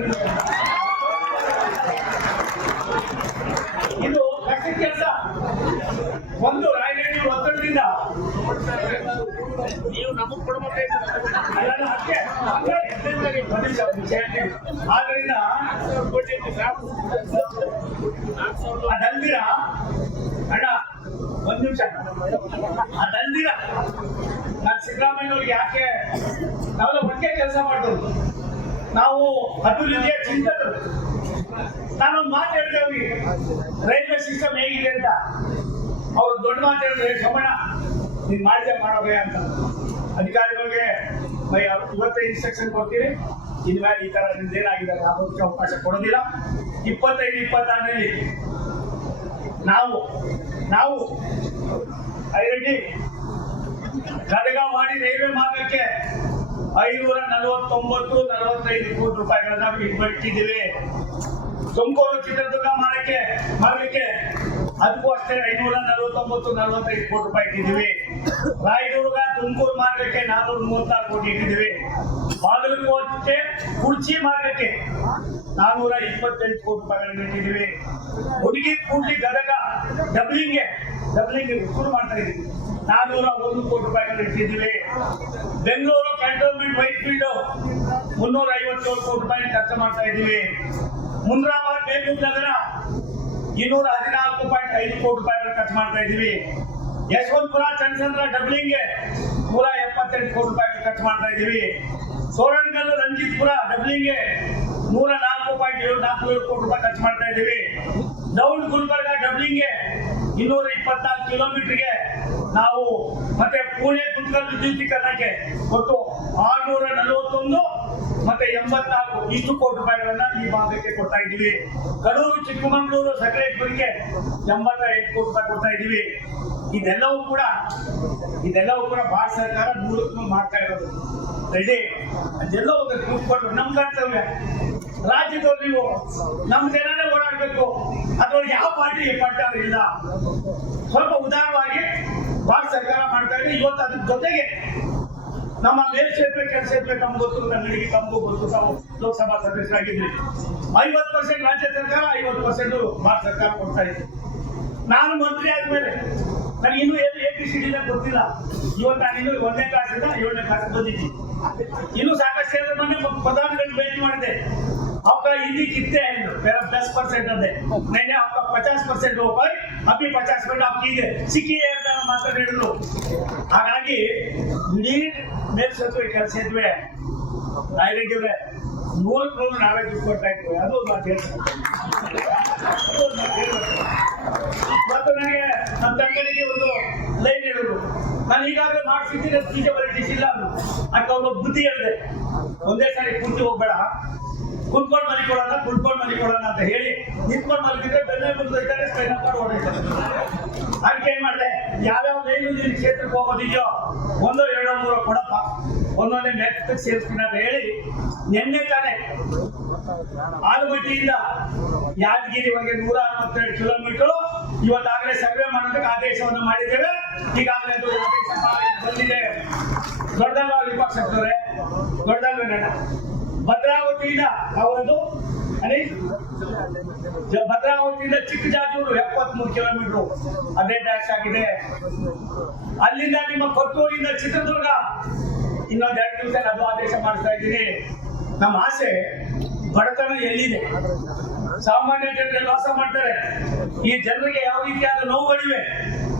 ಇದು ಕಷ್ಟ ಕೆಲಸ. ಒಂದು ರಾಯರೆಡ್ಡಿ ಒತ್ತಡದಿಂದ ನೀವು ನಮಗೆ ಕೊಡಬೇಕು. ಆದ್ರಿಂದ ಅದಲ್ದಿರ ಅಣ್ಣ ಒಂದ್ ನಿಮಿಷ, ಅದಲ್ದಿರ ನಾನು ಸಿದ್ದರಾಮಯ್ಯವ್ರಿಗೆ ಯಾಕೆ ನಾವೆಲ್ಲ ಒಟ್ಟಿಗೆ ಕೆಲಸ ಮಾಡಿದ್ರು, ನಾವು ಅಭಿವೃದ್ಧಿಯ ಚಿಂತಕರು. ನಾನೊಂದು ಮಾತು ಹೇಳಿದೆ, ರೈಲ್ವೆ ಸಿಸ್ಟಮ್ ಹೇಗಿದೆ ಅಂತ. ಅವ್ರು ದೊಡ್ಡ ಮಾತು ಹೇಳಿದ್ರೆ, ಶಮಣ ನೀನ್ ಮಾಡಿದೆ ಮಾಡೋಗೆ ಅಂತ. ಅಧಿಕಾರಿಗಳಿಗೆ ಇವತ್ತೇ ಇನ್ಸ್ಟ್ರಕ್ಷನ್ ಕೊಡ್ತೀವಿ, ಇನ್ಮೇಲೆ ಈ ತರ ನಿಮ್ದೇನಾಗಿದೆ ಆಗೋದಕ್ಕೆ ಅವಕಾಶ ಕೊಡೋದಿಲ್ಲ. 25-26ರಲ್ಲಿ ನಾವು ಐರೆಡ್ಡಿ ಗದಗ ಮಾಡಿ ರೈಲ್ವೆ ಮಾರ್ಗಕ್ಕೆ 549-45 ಕೋಟಿ ರೂಪಾಯಿಗಳನ್ನ ಇಟ್ಟಿದ್ದೀವಿ. ತುಮಕೂರು ಚಿತ್ರದುರ್ಗ ಮಾರ್ಗಕ್ಕೆ ಅದಕ್ಕೂ ಅಷ್ಟೇ 549-45 ಕೋಟಿ ರೂಪಾಯಿ ಇಟ್ಟಿದ್ದೀವಿ. ರಾಯದುರ್ಗ ತುಮಕೂರು ಮಾರ್ಗಕ್ಕೆ 436 ಕೋಟಿ ಇಟ್ಟಿದ್ದೀವಿ. ಬಾಗಲಕೋಟೆ ಕುರ್ಚಿ ಮಾರ್ಗಕ್ಕೆ 428 ಕೋಟಿ ರೂಪಾಯಿಗಳನ್ನು ಇಟ್ಟಿದ್ದೀವಿ. ಹುಡುಗಿ ಕೂಡ್ಲಿ ಗದಗ ಡಬ್ಲಿಂಗ್ ಶುರು ಮಾಡ್ತಾ ಇದ್ದೀವಿ, 401 ಕೋಟಿ ರೂಪಾಯಿಗಳನ್ನು ಇಟ್ಟಿದ್ದೀವಿ. ಬೆಂಗಳೂರು ಕ್ಯಾಂಟೋನ್ಮೆಂಟ್ ವೈಟ್ಫೀಲ್ಡ್ 357 ಕೋಟಿ ರೂಪಾಯಿ ಖರ್ಚು ಮಾಡ್ತಾ ಇದ್ದೀವಿ. ಮುಂದ್ರಾಬಾದ್ ಬೇಲೂರು ನಗರ 214.5 ಕೋಟಿ ರೂಪಾಯಿಗಳನ್ನು ಖರ್ಚು ಮಾಡ್ತಾ ಇದ್ದೀವಿ. ಯಶವಂತಪುರ ಚನ್ನಸಂದ್ರ ಡಬ್ಲಿಂಗ್ಗೆ 178 ಕೋಟಿ ರೂಪಾಯಿ ಖರ್ಚು ಮಾಡ್ತಾ ಇದ್ದೀವಿ. ಸೋರಣಗಲ್ ರಂಜಿತ್ಪುರ ಡಬ್ಲಿಂಗ್ಗೆ 104.74 ಕೋಟಿ ರೂಪಾಯಿ ಖರ್ಚು ಮಾಡ್ತಾ ಇದ್ದೀವಿ. ಡೌನ್ ಗುಲ್ಬರ್ಗ ಡಬ್ಲಿಂಗ್ಗೆ 224 ಕಿಲೋಮೀಟರ್ಗೆ ನಾವು ಮತ್ತೆ ಪುಣೆ ಕುಂತಕಲ್ ವಿದ್ಯುದೀಕರಣಕ್ಕೆ ಒಟ್ಟು 641 ಮತ್ತೆ 84 ಇಷ್ಟು ಕೋಟಿ ರೂಪಾಯಿಗಳನ್ನ ಈ ಭಾಗಕ್ಕೆ ಕೊಡ್ತಾ ಇದ್ದೀವಿ. ಕಡೂರು ಚಿಕ್ಕಮಗಳೂರು ಸಕಲೇಶ್ವರಿಗೆ 88 ಕೋಟಿ ರೂಪಾಯಿ ಕೊಡ್ತಾ ಇದ್ದೀವಿ. ಇದೆಲ್ಲವೂ ಕೂಡ ಭಾರತ ಸರ್ಕಾರ ಮೂಲಕ ಮಾಡ್ತಾ ಇರೋದು. ರೆಡಿ ಅದೆಲ್ಲ ಒಂದು ಕೂತ್ಕೊಂಡು ನಮ್ಮ ಕರ್ತವ್ಯ. ರಾಜ್ಯದವ್ರು ನೀವು ನಮ್ಮ ಜನನೇ ಓಡಾಡಬೇಕು. ಅದ್ರೊಳಗೆ ಯಾವ ಪಾರ್ಟಿ ಪಟ್ಟಾರ ಇಲ್ಲ. ಸ್ವಲ್ಪ ಉದಾರವಾಗಿ ಭಾರತ ಸರ್ಕಾರ ಮಾಡ್ತಾ ಇದೆ. ಇವತ್ತು ಅದ್ರ ಜೊತೆಗೆ ನಮ್ಮ ಮೇಲ್ಸೇತುವೆ ಕೆಳಸೇತುವೆ ನಮ್ಗೆ ಗೊತ್ತು, ಕನ್ನಡಿಗೆ ತಮಗೂ ಗೊತ್ತು, ತಾವು ಲೋಕಸಭಾ ಸದಸ್ಯರಾಗಿದ್ರಿ. 50% ರಾಜ್ಯ ಸರ್ಕಾರ, 50% ಭಾರತ ಸರ್ಕಾರ ಕೊಡ್ತಾ ಇದೆ. ನಾನು ಮಂತ್ರಿ ಆದ್ಮೇಲೆ ನನಗೆ ಇನ್ನೂ ಏನು ABCD ಗೊತ್ತಿಲ್ಲ. ಇವತ್ತು ನಾನು ಇನ್ನೂ 1ನೇ ಕ್ಲಾಸಿಂದ 7ನೇ ಕ್ಲಾಸ್ ಬಂದಿದ್ದೀನಿ. ಇನ್ನೂ ಸಾಕಷ್ಟು ಹೇಳಿದ್ರೆ ಮೊನ್ನೆ ಪ್ರಧಾನಿಗಳು ಭೇಟಿ ಮಾಡಿದೆ. आपका हिंदी कितने हैं? मेरा 10% है। मैंने आपका 50% होकर अभी 50% आप कीजिए ಸಿಕ್ಕಿಯೇ ಅಂತ ಮಾತಾಡಿದ್ರು. ಹಾಗಾಗಿ ಇಡೀ ಮೇಲ್ಸೇತುವೆ ಕೆಳಸೇತುವೆ ರಾಯರೆಡ್ಡಿಯವರೇ 100 ಕ್ರೋರ್ ನಾವೇ ದುಡ್ಡು ಕೊಡ್ತಾ ಇದ್ವಿ. ಅದು ಮಾತು ಹೇಳ್ತಾರೆ. ಮತ್ತು ನನಗೆ ನಮ್ಮ ತಂಗಡಿಗೆ ಒಂದು ಲೈನ್ ಹೇಳಿದ್ರು, ನಾನು ಈಗಾಗಲೇ ಮಾಡಿಸಿದ್ದೀನಿ ಬೀಜ ಬರೀಟಿಸಿಲ್ಲ ಅದು. ಅದಕ್ಕೆ ಅವ್ರು ಬುದ್ಧಿ ಹೇಳಿದೆ, ಒಂದೇ ಸಾರಿ ಕುಂತು ಹೋಗ್ಬೇಡ, ಕುತ್ಕೊಂಡು ಮಲಿಕೊಳ್ಳೋಣ ಅಂತ ಹೇಳಿ ನಿಂತ್ಕೊಂಡು ಮಲಗಿದ್ರೆ ಬೆನ್ನೆ ಮುಂದಿದ್ದಾರೆ, ಸ್ಪೈನ್ ಮಾಡಿ ಹೊಡಿತಾರೆ. ಅದಕ್ಕೆ ಏನ್ ಮಾಡಿದೆ, ಯಾವ್ಯಾವ ಲೈನು ನಿನ್ನ ಕ್ಷೇತ್ರಕ್ಕೆ ಹೋಗೋದಿದೆಯೋ 1, 2, 3 ಕೊಡಪ್ಪ, ಒಂದೊಂದೇ ಮೆತ್ತಕ್ಕೆ ಸೇರಿಸ್ತೀನಿ ಅಂತ ಹೇಳಿ ನಿನ್ನೆ ತಾನೆ ಆಲಮಟ್ಟಿಯಿಂದ ಯಾದಗಿರಿವರೆಗೆ 162 ಕಿಲೋಮೀಟರ್ ಇವತ್ತಾಗಲೇ ಸರ್ವೆ ಮಾಡೋದಕ್ಕೆ ಆದೇಶವನ್ನು ಮಾಡಿದ್ದೇವೆ. ಈಗಾಗಲೇ ಬಂದಿದೆ. ದೊಡ್ಡದಲ್ವ ವಿಪಕ್ಷದವರೇ, ದೊಡ್ಡದಲ್ವೇನ? ಭದ್ರಾವತಿಯಿಂದ ಅವರದು ಭದ್ರಾವತಿಯಿಂದ ಚಿಕ್ಕಜಾಜೂರು 73 ಕಿಲೋಮೀಟರ್ ಅದೇ ಡ್ಯಾಶ್ ಆಗಿದೆ. ಅಲ್ಲಿಂದ ನಿಮ್ಮ ಕೊಟ್ಟೂರಿಂದ ಚಿತ್ರದುರ್ಗ ಇನ್ನೊಂದು 2 ದಿವಸ ಅದು ಆದೇಶ ಮಾಡ್ತಾ ಇದ್ದೀನಿ. ನಮ್ಮ ಆಸೆ ಬಡತನ ಎಲ್ಲಿದೆ, ಸಾಮಾನ್ಯ ಜನರಿಗೆ ವಾಸ ಮಾಡ್ತಾರೆ, ಈ ಜನರಿಗೆ ಯಾವ ರೀತಿಯಾದ ನೋವುಗಳಿವೆ,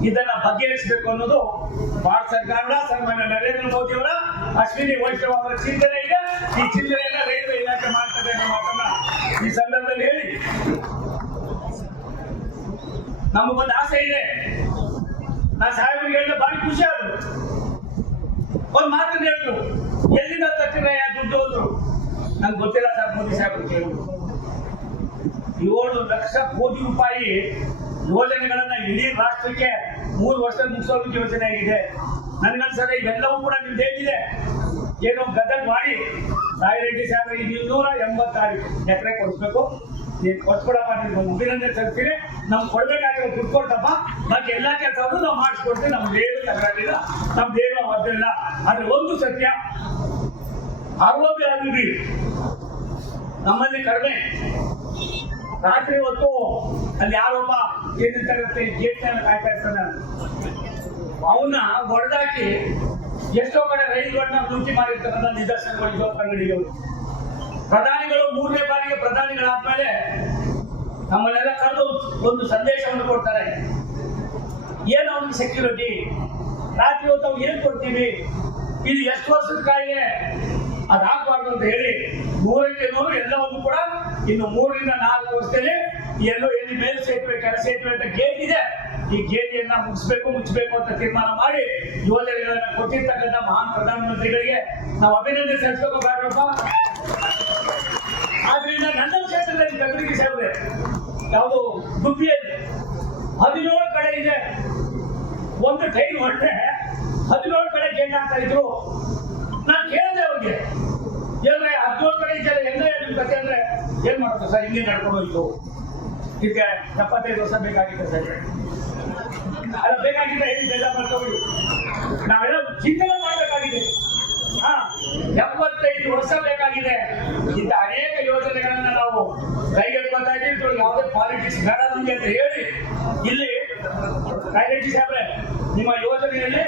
ಇದನ್ನ ಬಗೆಹರಿಸಬೇಕು ಅನ್ನೋದು ಭಾರತ ಸರ್ಕಾರದ ಸನ್ಮಾನ್ಯ ನರೇಂದ್ರ ಮೋದಿ ಅವರ, ಅಶ್ವಿನಿ ವೈಷ್ಣವ್ ಅವರ ಚಿಂತನೆ ಇದೆ. ಈ ಚಿಂತನೆಯನ್ನ ರೈಲ್ವೆ ಇಲಾಖೆ ಮಾಡ್ತದೆ ಅನ್ನೋ ಮಾತನ್ನ ಈ ಸಂದರ್ಭದಲ್ಲಿ ಹೇಳಿ, ನಮಗೊಂದು ಆಸೆ ಇದೆ. ನಾನು ಸಾಹೇಬರಿಗೆ ಹೇಳಿದ ಭಾರಿ ಖುಷಿ ಆದ್ರು. ಒಂದು ಮಾತನ್ನ ಹೇಳಿದ್ರು, ಎಲ್ಲಿಂದ ತರ್ತೀರ ದುಡ್ಡು ಅಂದ್ರು. ನಂಗೆ ಗೊತ್ತಿಲ್ಲ ಸರ್, ಮೋದಿ ಸಾಹೇಬರು ಕೇಳಿದ್ರು. 7 ಲಕ್ಷ ಕೋಟಿ ರೂಪಾಯಿ ಯೋಜನೆಗಳನ್ನ ಇಡೀ ರಾಷ್ಟ್ರಕ್ಕೆ 3 ವರ್ಷ ಮುಗಿಸೋದಕ್ಕೆ ಯೋಜನೆ ಆಗಿದೆ. ನನ್ಗನ್ಸದೆ ಇವೆಲ್ಲವೂ ಕೂಡ ನಿಮ್ದೇನಿದೆ, ಏನೋ ಗದಗ್ ಮಾಡಿ ರಾಯರೆಡ್ಡಿ ಸಾಹೇಬ್ 286 ಎಕರೆ ಕೊಡಿಸ್ಬೇಕು. ನೀನು ಕೊಡ್ಸ್ಕೊಡಪ್ಪ, ನಿಮ್ಗೆ ಅಭಿನಂದನೆ ತರ್ತೀನಿ. ನಮ್ಗೆ ಕೊಡ್ಬೇಕಾಗಿರೋ ದುಡ್ಡು ಕೊಟ್ಟಪ್ಪ, ಬಾಕಿ ಎಲ್ಲ ಕೆಲಸವನ್ನು ನಾವು ಮಾಡಿಸ್ಕೊಡ್ತೀವಿ. ನಮ್ದೇನು ತಗಲಿಲ್ಲ, ನಮ್ದೇನೋ ಒದ್ದಿಲ್ಲ. ಆದ್ರೆ ಒಂದು ಸತ್ಯ, ಅಭಿವೃದ್ಧಿ ನಮ್ಮಲ್ಲಿ ಕಡಿಮೆ. ರಾತ್ರಿ ಹೊತ್ತು ಅಲ್ಲಿ ಯಾರೊಬ್ಬ ಏನಿರ್ತಾಗತ್ತೆ ಗೇಟ್ ಮೇಲೆ ಕಾಯ್ತಾ ಇರ್ತಾನೆ, ಅವನ್ನ ಹೊಡೆದಾಕಿ ಎಷ್ಟೋ ಕಡೆ ರೈಲುಗಳನ್ನ ಲೂಟಿ ಮಾಡಿರ್ತಕ್ಕಂಥ ನಿದರ್ಶನಗಳು ಅಂಗಡಿಗಳು. ಪ್ರಧಾನಿಗಳು 3ನೇ ಬಾರಿಗೆ ಪ್ರಧಾನಿಗಳಾದ್ಮೇಲೆ ನಮ್ಮನ್ನೆಲ್ಲ ಕರೆದು ಒಂದು ಸಂದೇಶವನ್ನು ಕೊಡ್ತಾರೆ. ಏನು ಅವ್ನಿಗೆ ಸೆಕ್ಯೂರಿಟಿ, ರಾತ್ರಿ ಹೊತ್ತು ಅವ್ರು ಏನ್ ಕೊಡ್ತೀವಿ, ಇದು ಎಷ್ಟು ವರ್ಷದ ಕಾಯಿಲೆ, ಅದಾಗಬಾರ್ದು ಅಂತ ಹೇಳಿ 100ಕ್ಕೆ 100 ಎಲ್ಲವನ್ನು ಕೂಡ ಇನ್ನು 3 ರಿಂದ 4 ವರ್ಷದಲ್ಲಿ ಎಲ್ಲೋ ಎಲ್ಲಿ ಮೇಲ್ ಸೇತುವೆ ಕೆಳ ಸೇತುವೆ ಅಂತ ಗೇಟ್ ಇದೆ, ಈ ಗೇಟಿಯನ್ನ ಮುಚ್ಚಬೇಕು ಅಂತ ತೀರ್ಮಾನ ಮಾಡಿ ಯೋಜನೆಗಳನ್ನ ಕೊಟ್ಟಿರ್ತಕ್ಕಂಥ ಮಹಾನ್ ಪ್ರಧಾನಮಂತ್ರಿಗಳಿಗೆ ನಾವು ಅಭಿನಂದನೆ ಸಲ್ಲಿಸಬೇಕು ಬೇಡಪ್ಪ. ಆದ್ರಿಂದ ನನ್ನ ಕ್ಷೇತ್ರದಲ್ಲಿ ಗದಗಿಗೆ ಸೇವೆ ಯಾವುದು ಗುಬ್ಬಿಯಲ್ಲಿ 17 ಕಡೆ ಇದೆ. ಒಂದು ಟ್ರೈನ್ ಹೊರಟ್ರೆ 17 ಕಡೆ ಗೇಟ್ ಹಾಕ್ತಾ ಇದ್ರು. ನಾನು ಕೇಳಿದೆ ಅವ್ರಿಗೆ, ಏನ್ರೆ 17 ಕಡೆ ಇದೆಯಲ್ಲ ಹೆಂಗ ನಿಮ್ ಕತೆ ಅಂದ್ರೆ, ಏನ್ ಮಾಡೋದು ಸರ್, ಹಿಂಗೆ ನಡ್ಕೊಂಡು ಇತ್ತು, ಇದಕ್ಕೆ 75 ವರ್ಷ ಬೇಕಾಗಿತ್ತು ಸರ್. ಅಲ್ಲ ಬೇಕಾಗಿದ್ದ ಹೇಳಿ ಬೇಜಾರು ಮಾಡ್ಕೊಬಿಡಿ, ನಾವೆಲ್ಲ ಚಿಂತನೆ ಮಾಡಬೇಕಾಗಿದೆ. 75 ವರ್ಷ ಬೇಕಾಗಿದೆ. ಇಂಥ ಅನೇಕ ಯೋಜನೆಗಳನ್ನ ನಾವು ಕೈಗೆತ್ಕೊಳ್ತಾ ಇದ್ದೀವಿ. ಯಾವುದೇ ಪಾಲಿಟಿಕ್ಸ್ ಬೇಡ ನಮ್ಗೆ ಅಂತ ಹೇಳಿ ಇಲ್ಲಿ ರಾಯರೆಡ್ಡಿ ಸಾಹೇಬ್ರೆ, ನಿಮ್ಮ ಯೋಜನೆಯಲ್ಲಿ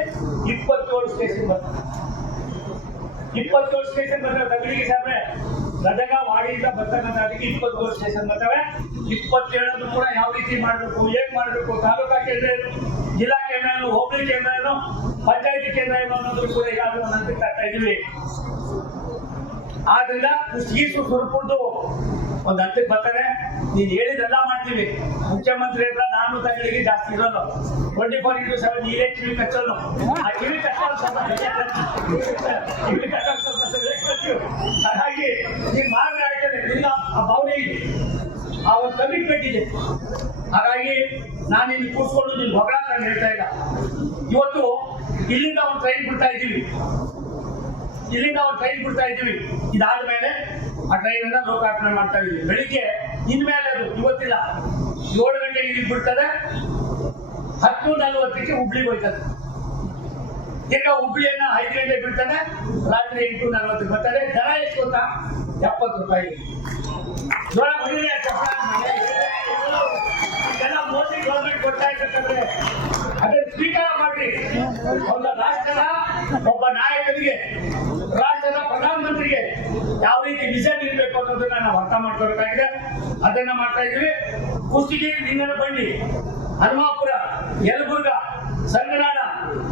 27 ಸ್ಟೇಷನ್ ಬರ್ತದೆ. 27 ಸ್ಟೇಷನ್ ಬರ್ತವೆ ಗದಗಿಗೆ ಸಾಹೇಬ್ರೆ. ಗದಗ ವಾಡಿಯಿಂದ ಬರ್ತಕ್ಕಂಥ 27 ಸ್ಟೇಷನ್ ಬರ್ತವೆ. 27 ಕೂಡ ಯಾವ ರೀತಿ ಮಾಡಬೇಕು, ಹೇಗ್ ಮಾಡಬೇಕು, ತಾಲೂಕಾ ಕೇಂದ್ರ ಏನು, ಜಿಲ್ಲಾ ಕೇಂದ್ರ ಏನು, ಹೋಬಳಿ ಕೇಂದ್ರ ಏನು, ಪಂಚಾಯತಿ ಕೇಂದ್ರ ಏನು ಅನ್ನೋದು ಕೂಡ ಈಗಾಗಲೇ ಒಂದು ಹಂತಕ್ಕೆ ತರ್ತಾ ಇದ್ದೀವಿ. ಆದ್ರಿಂದ ಕುಷ್ಟಗೀಸು ಸುರಪುರದ್ದು ಒಂದು ಹಂತಕ್ಕೆ ಬರ್ತದೆ. ನೀನ್ ಹೇಳಿದೆಲ್ಲ ಮಾಡ್ತೀವಿ. ಮುಖ್ಯಮಂತ್ರಿ ಹತ್ರ ನಾನು ತಗಳಿಗೆ ಜಾಸ್ತಿ ಇರೋಲ್ಲ. 24/7 ನೀರೇ ಕಿವಿ ಕಚ್ಚೋನು. ಆ ಕಿವಿ ಹಾಗಾಗಿ ನೀನ್ ಮಾಡಿದ್ರೆ ಆಯ್ತದೆ. ಇಲ್ಲ ಆ ಭಾವನೆ ಇದೆ, ಆ ಒಂದು ಕಮಿಟ್ಮೆಂಟ್ ಇದೆ. ಹಾಗಾಗಿ ನಾನು ಇಲ್ಲಿ ಕೂರ್ಸ್ಕೊಂಡು ನಿನ್ ಹೊಗಳ ನಾನು ಹೇಳ್ತಾ ಇಲ್ಲ. ಇವತ್ತು ಇಲ್ಲಿಂದ ಒಂದು ಟ್ರೈನ್ ಬಿಡ್ತಾ ಇದ್ದೀವಿ. ಇದಾದ್ಮೇಲೆ ಆ ಟ್ರೈನ್ ಅನ್ನ ಲೋಕಾರ್ಪಣೆ ಮಾಡ್ತಾ ಇದ್ದೀವಿ. ಬೆಳಿಗ್ಗೆ ಇನ್ಮೇಲೆ ಅದು ಇವತ್ತಿಲ್ಲ 7 ಗಂಟೆಗೆ ಇಲ್ಲಿ ಬಿಡ್ತದೆ. 10:40ಕ್ಕೆ ಹುಬ್ಳಿಗೆ ಹೋಯ್ತದೆ. ಈಗ ಹುಬ್ಳಿಯನ್ನ 5 ಗಂಟೆಗೆ ಬಿಡ್ತದೆ. ರಾತ್ರಿ 8:40ಕ್ಕೆ ಬರ್ತದೆ. ದರ ಎಷ್ಟು ಗೊತ್ತಾ? 70 ರೂಪಾಯಿ. ಜೋಳ ಹೊಡಿರಿ ಇದೆಲ್ಲ ಮೋದಿ ಗೌರ್ಮೆಂಟ್ ಕೊಡ್ತಾ ಇರ್ತಕ್ಕಂದ್ರೆ ಅದೇ ಸ್ವೀಕಾರ ಮಾಡ್ರಿ. ಒಂದು ರಾಷ್ಟ್ರದ ಒಬ್ಬ ನಾಯಕನಿಗೆ, ರಾಷ್ಟ್ರದ ಪ್ರಧಾನಮಂತ್ರಿಗೆ ಯಾವ ರೀತಿ ವಿಷನ್ ಇರಬೇಕು ಅನ್ನೋದನ್ನ ನಾವು ಅರ್ಥ ಮಾಡ್ಕೋಬೇಕಾಗಿದೆ. ಅದನ್ನ ಮಾಡ್ತಾ ಇದ್ವಿ. ಕುಷ್ಟಗಿ, ನಿಂಗನ ಬಂಡಿ, ಹನುಮಾಪುರ, ಯಲಬುರ್ಗ, ಸಂಗನಾಡ,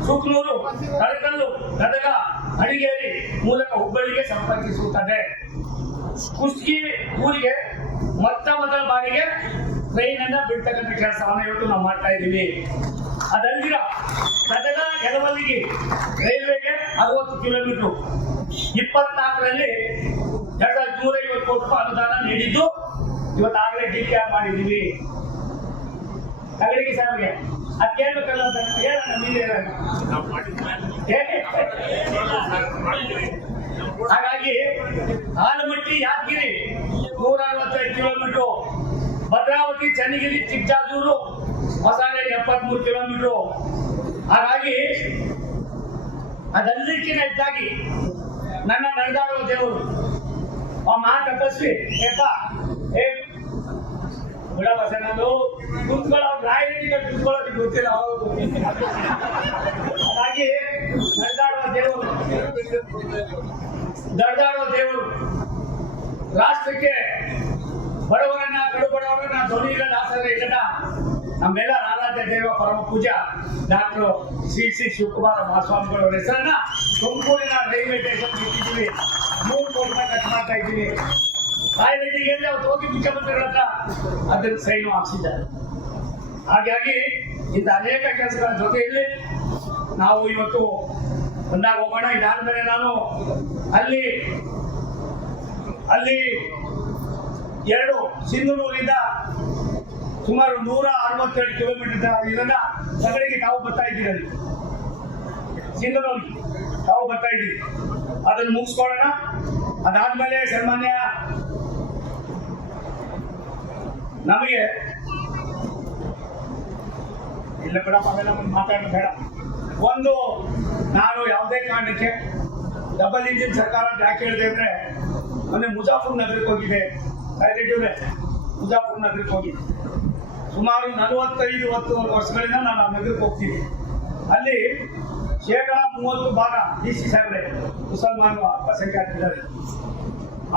ಸುಕ್ನೂರು, ತಳಕಲ್ಲು, ಗದಗ, ಅಡಿಗೇರಿ ಮೂಲಕ ಹುಬ್ಬಳ್ಳಿಗೆ ಸಂಪರ್ಕಿಸುತ್ತದೆ. ಕುಷ್ಟಗಿ ಊರಿಗೆ ಮೊದಲ ಬಾರಿಗೆ ಟ್ರೈನ್ ಅನ್ನ ಬಿಡ್ತಕ್ಕಂಥ ಕೆಲಸವನ್ನ ಇವತ್ತು ನಾವು ಮಾಡ್ತಾ ಇದ್ದೀವಿ. ಅದಲ್ದಿರ ಗದಗ ಯಲವಲ್ಲಿಗೆ ರೈಲ್ವೆಗೆ 60 ಕಿಲೋಮೀಟರ್ 24ರಲ್ಲಿ 250 ಕೋಟಿ ರೂಪಾಯಿ ಅನುದಾನ ನೀಡಿದ್ದು ಇವತ್ತಾಗಲೇ DPR ಮಾಡಿದ್ದೀವಿ. ತಗಡಿಗೆ ಸಾರಿಗೆ ಅದೇನು ಅಂತ ಹೇಳ. ಹಾಗಾಗಿ ಆಲಮಟ್ಟಿ ಯಾದಗಿರಿ 165 ಕಿಲೋಮೀಟರ್, ಭದ್ರಾವತಿ ಚನ್ನಗಿರಿ ಚಿಕ್ಕಜಾಜೂರು ಹೊಸಳೆ 73 ಕಿಲೋಮೀಟರ್. ಹಾಗಾಗಿ ಅದೆಲ್ಲಕ್ಕಿಂತ ಹೆಚ್ಚಾಗಿ ನನ್ನ ನಡೆದಾಡುವ ದೇವರು ಆ ಮಹಾ ತಪಸ್ವಿ ಏಪ ಏ ಬಿಡ ಬಸಣ್ಣದು ಕುಂತ್ಕೊಳ್ಳೋ ರಾಯರಿಗೆ ಕುಂತ್ಕೊಳ್ಳೋದಕ್ಕೆ ಗೊತ್ತಿಲ್ಲ ಅವರು. ಹಾಗಾಗಿ ದಡ್ದಾಡುವ ದೇವರು ರಾಷ್ಟ್ರಕ್ಕೆ ಬಡವರನ್ನ ಕಡು ಬಡವರನ್ನ ಧ್ವನಿ ಇಲ್ಲ ದಾಸರ ಇಲ್ಲ ನಮ್ಮೆಲ್ಲ ಆರಾಧ್ಯ ದೇವ ಪರಮ ಪೂಜಾ ಡಾಕ್ಟರ್ ಶ್ರೀ ಶಿವಕುಮಾರ ಮಹಾಸ್ವಾಮಿಗಳವರ ಹೆಸರನ್ನ ತುಮಕೂರಿನ ರೈಲ್ವೆ ಸ್ಟೇಷನ್ ಇಟ್ಟಿದ್ದೀವಿ. 3 ಕೋಟಿ ರೂಪಾಯಿ ಖರ್ಚು ಮಾಡ್ತಾ ಇದ್ದೀವಿ. ರಾಯರೆಡ್ಡಿಗೆ ಅವ್ರು ಹೋಗಿ ಮುಖ್ಯಮಂತ್ರಿಗಳ ಹತ್ರ ಅದನ್ನು ಸೈನು ಹಾಕ್ಸಿದ್ದಾರೆ. ಹಾಗಾಗಿ ಇಂಥ ಅನೇಕ ಕೆಲಸಗಳ ಜೊತೆಯಲ್ಲಿ ನಾವು ಇವತ್ತು ಬಂದಾಗ ಹೋಗೋಣ. ಇದಾದ್ಮೇಲೆ ನಾನು ಅಲ್ಲಿ 2 ಸಿಂಧನೂರಿನಿಂದ ಸುಮಾರು 167 ಕಿಲೋಮೀಟರ್ ಇದನ್ನ ಸಗಡಿಗೆ ತಾವು ಬರ್ತಾ ಇದ್ದೀರಿ. ಅಲ್ಲಿ ಸಿಂಧನೂರಿಗೆ ತಾವು ಬರ್ತಾ ಇದ್ದೀರಿ. ಅದನ್ನು ಮುಗಿಸ್ಕೊಳ್ಳೋಣ. ಅದಾದ್ಮೇಲೆ ಸನ್ಮಾನ್ಯ ನಮಗೆ ಇಲ್ಲ ಬಿಡಪ್ಪ ಅವೆಲ್ಲ ಮಾತಾಡೋದು ಬೇಡ. ಒಂದು ನಾನು ಯಾವುದೇ ಕಾರಣಕ್ಕೆ ಡಬಲ್ ಇಂಜಿನ್ ಸರ್ಕಾರ ಅಂತ ಯಾಕೆ ಹೇಳಿದೆ ಅಂದ್ರೆ ಮೊನ್ನೆ ಮುಜಾಫರ್ ನಗರಕ್ಕೆ ಹೋಗಿದೆ. ರಾಯರೆಡ್ಡಿಯವರೇ ಮುಜಾಫರ್ ನಗರಕ್ಕೆ ಹೋಗಿದೆ. ಸುಮಾರು 45-50 ವರ್ಷಗಳಿಂದ ನಾನು ಆ ನಗರಕ್ಕೆ ಹೋಗ್ತೀನಿ. ಅಲ್ಲಿ 30% ಭಾಗ DC ಸಾಹೇಬ್ರೆ ಮುಸಲ್ಮಾನರು ಅಲ್ಪಸಂಖ್ಯಾತರಿದ್ದಾರೆ.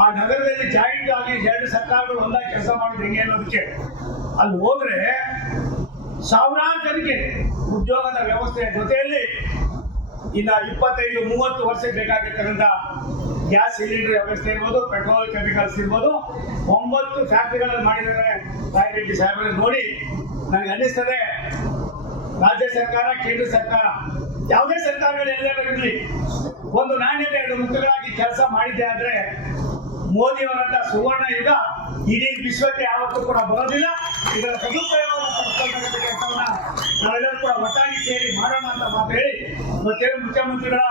ಆ ನಗರದಲ್ಲಿ ಜಾಯಿಂಟ್ ಆಗಿ 2 ಸರ್ಕಾರಗಳು ಒಂದಾಗಿ ಕೆಲಸ ಮಾಡೋದು ಹೆಂಗೆ ಅನ್ನೋದಕ್ಕೆ ಅಲ್ಲಿ ಹೋದ್ರೆ ಸಾವಿರಾರು ಜನಕ್ಕೆ ಉದ್ಯೋಗದ ವ್ಯವಸ್ಥೆಯ ಜೊತೆಯಲ್ಲಿ ಇನ್ನ 25-30 ವರ್ಷ ಬೇಕಾಗಿರ್ತಕ್ಕಂಥ ಗ್ಯಾಸ್ ಸಿಲಿಂಡರ್ ವ್ಯವಸ್ಥೆ ಇರ್ಬೋದು, ಪೆಟ್ರೋಲ್ ಕೆಮಿಕಲ್ಸ್ ಇರ್ಬೋದು, 9 ಫ್ಯಾಕ್ಟರಿಗಳಲ್ಲಿ ಮಾಡಿದ್ದಾರೆ ರಾಯರೆಡ್ಡಿ ಸಾಹೇಬರನ್ನು ನೋಡಿ ನನಗೆ ಅನ್ನಿಸ್ತದೆ ರಾಜ್ಯ ಸರ್ಕಾರ, ಕೇಂದ್ರ ಸರ್ಕಾರ, ಯಾವುದೇ ಸರ್ಕಾರಗಳು ಎಲ್ಲರೂ ಇರಲಿ, ಒಂದು ನಾಣ್ಯದ 2 ಮುಖಗಳಾಗಿ ಕೆಲಸ ಮಾಡಿದ್ದೆ ಆದ್ರೆ ಮೋದಿಯವರಂತ ಸುವರ್ಣ ಯುಗ ಇಡೀ ವಿಶ್ವಕ್ಕೆ ಯಾವತ್ತೂ ಕೂಡ ಬರೋದಿಲ್ಲ. ಇದರ ಸದುಪಯೋಗವನ್ನು ಪಡ್ಕೊಳ್ತಕ್ಕಂಥ ಕೆಲಸವನ್ನ ನಾವೆಲ್ಲರೂ ಕೂಡ ಒಟ್ಟಾಗಿ ಸೇರಿ ಮಾಡೋಣ ಅಂತ ಮಾತು ಹೇಳಿ ಮತ್ತೆ ಮುಖ್ಯಮಂತ್ರಿಗಳ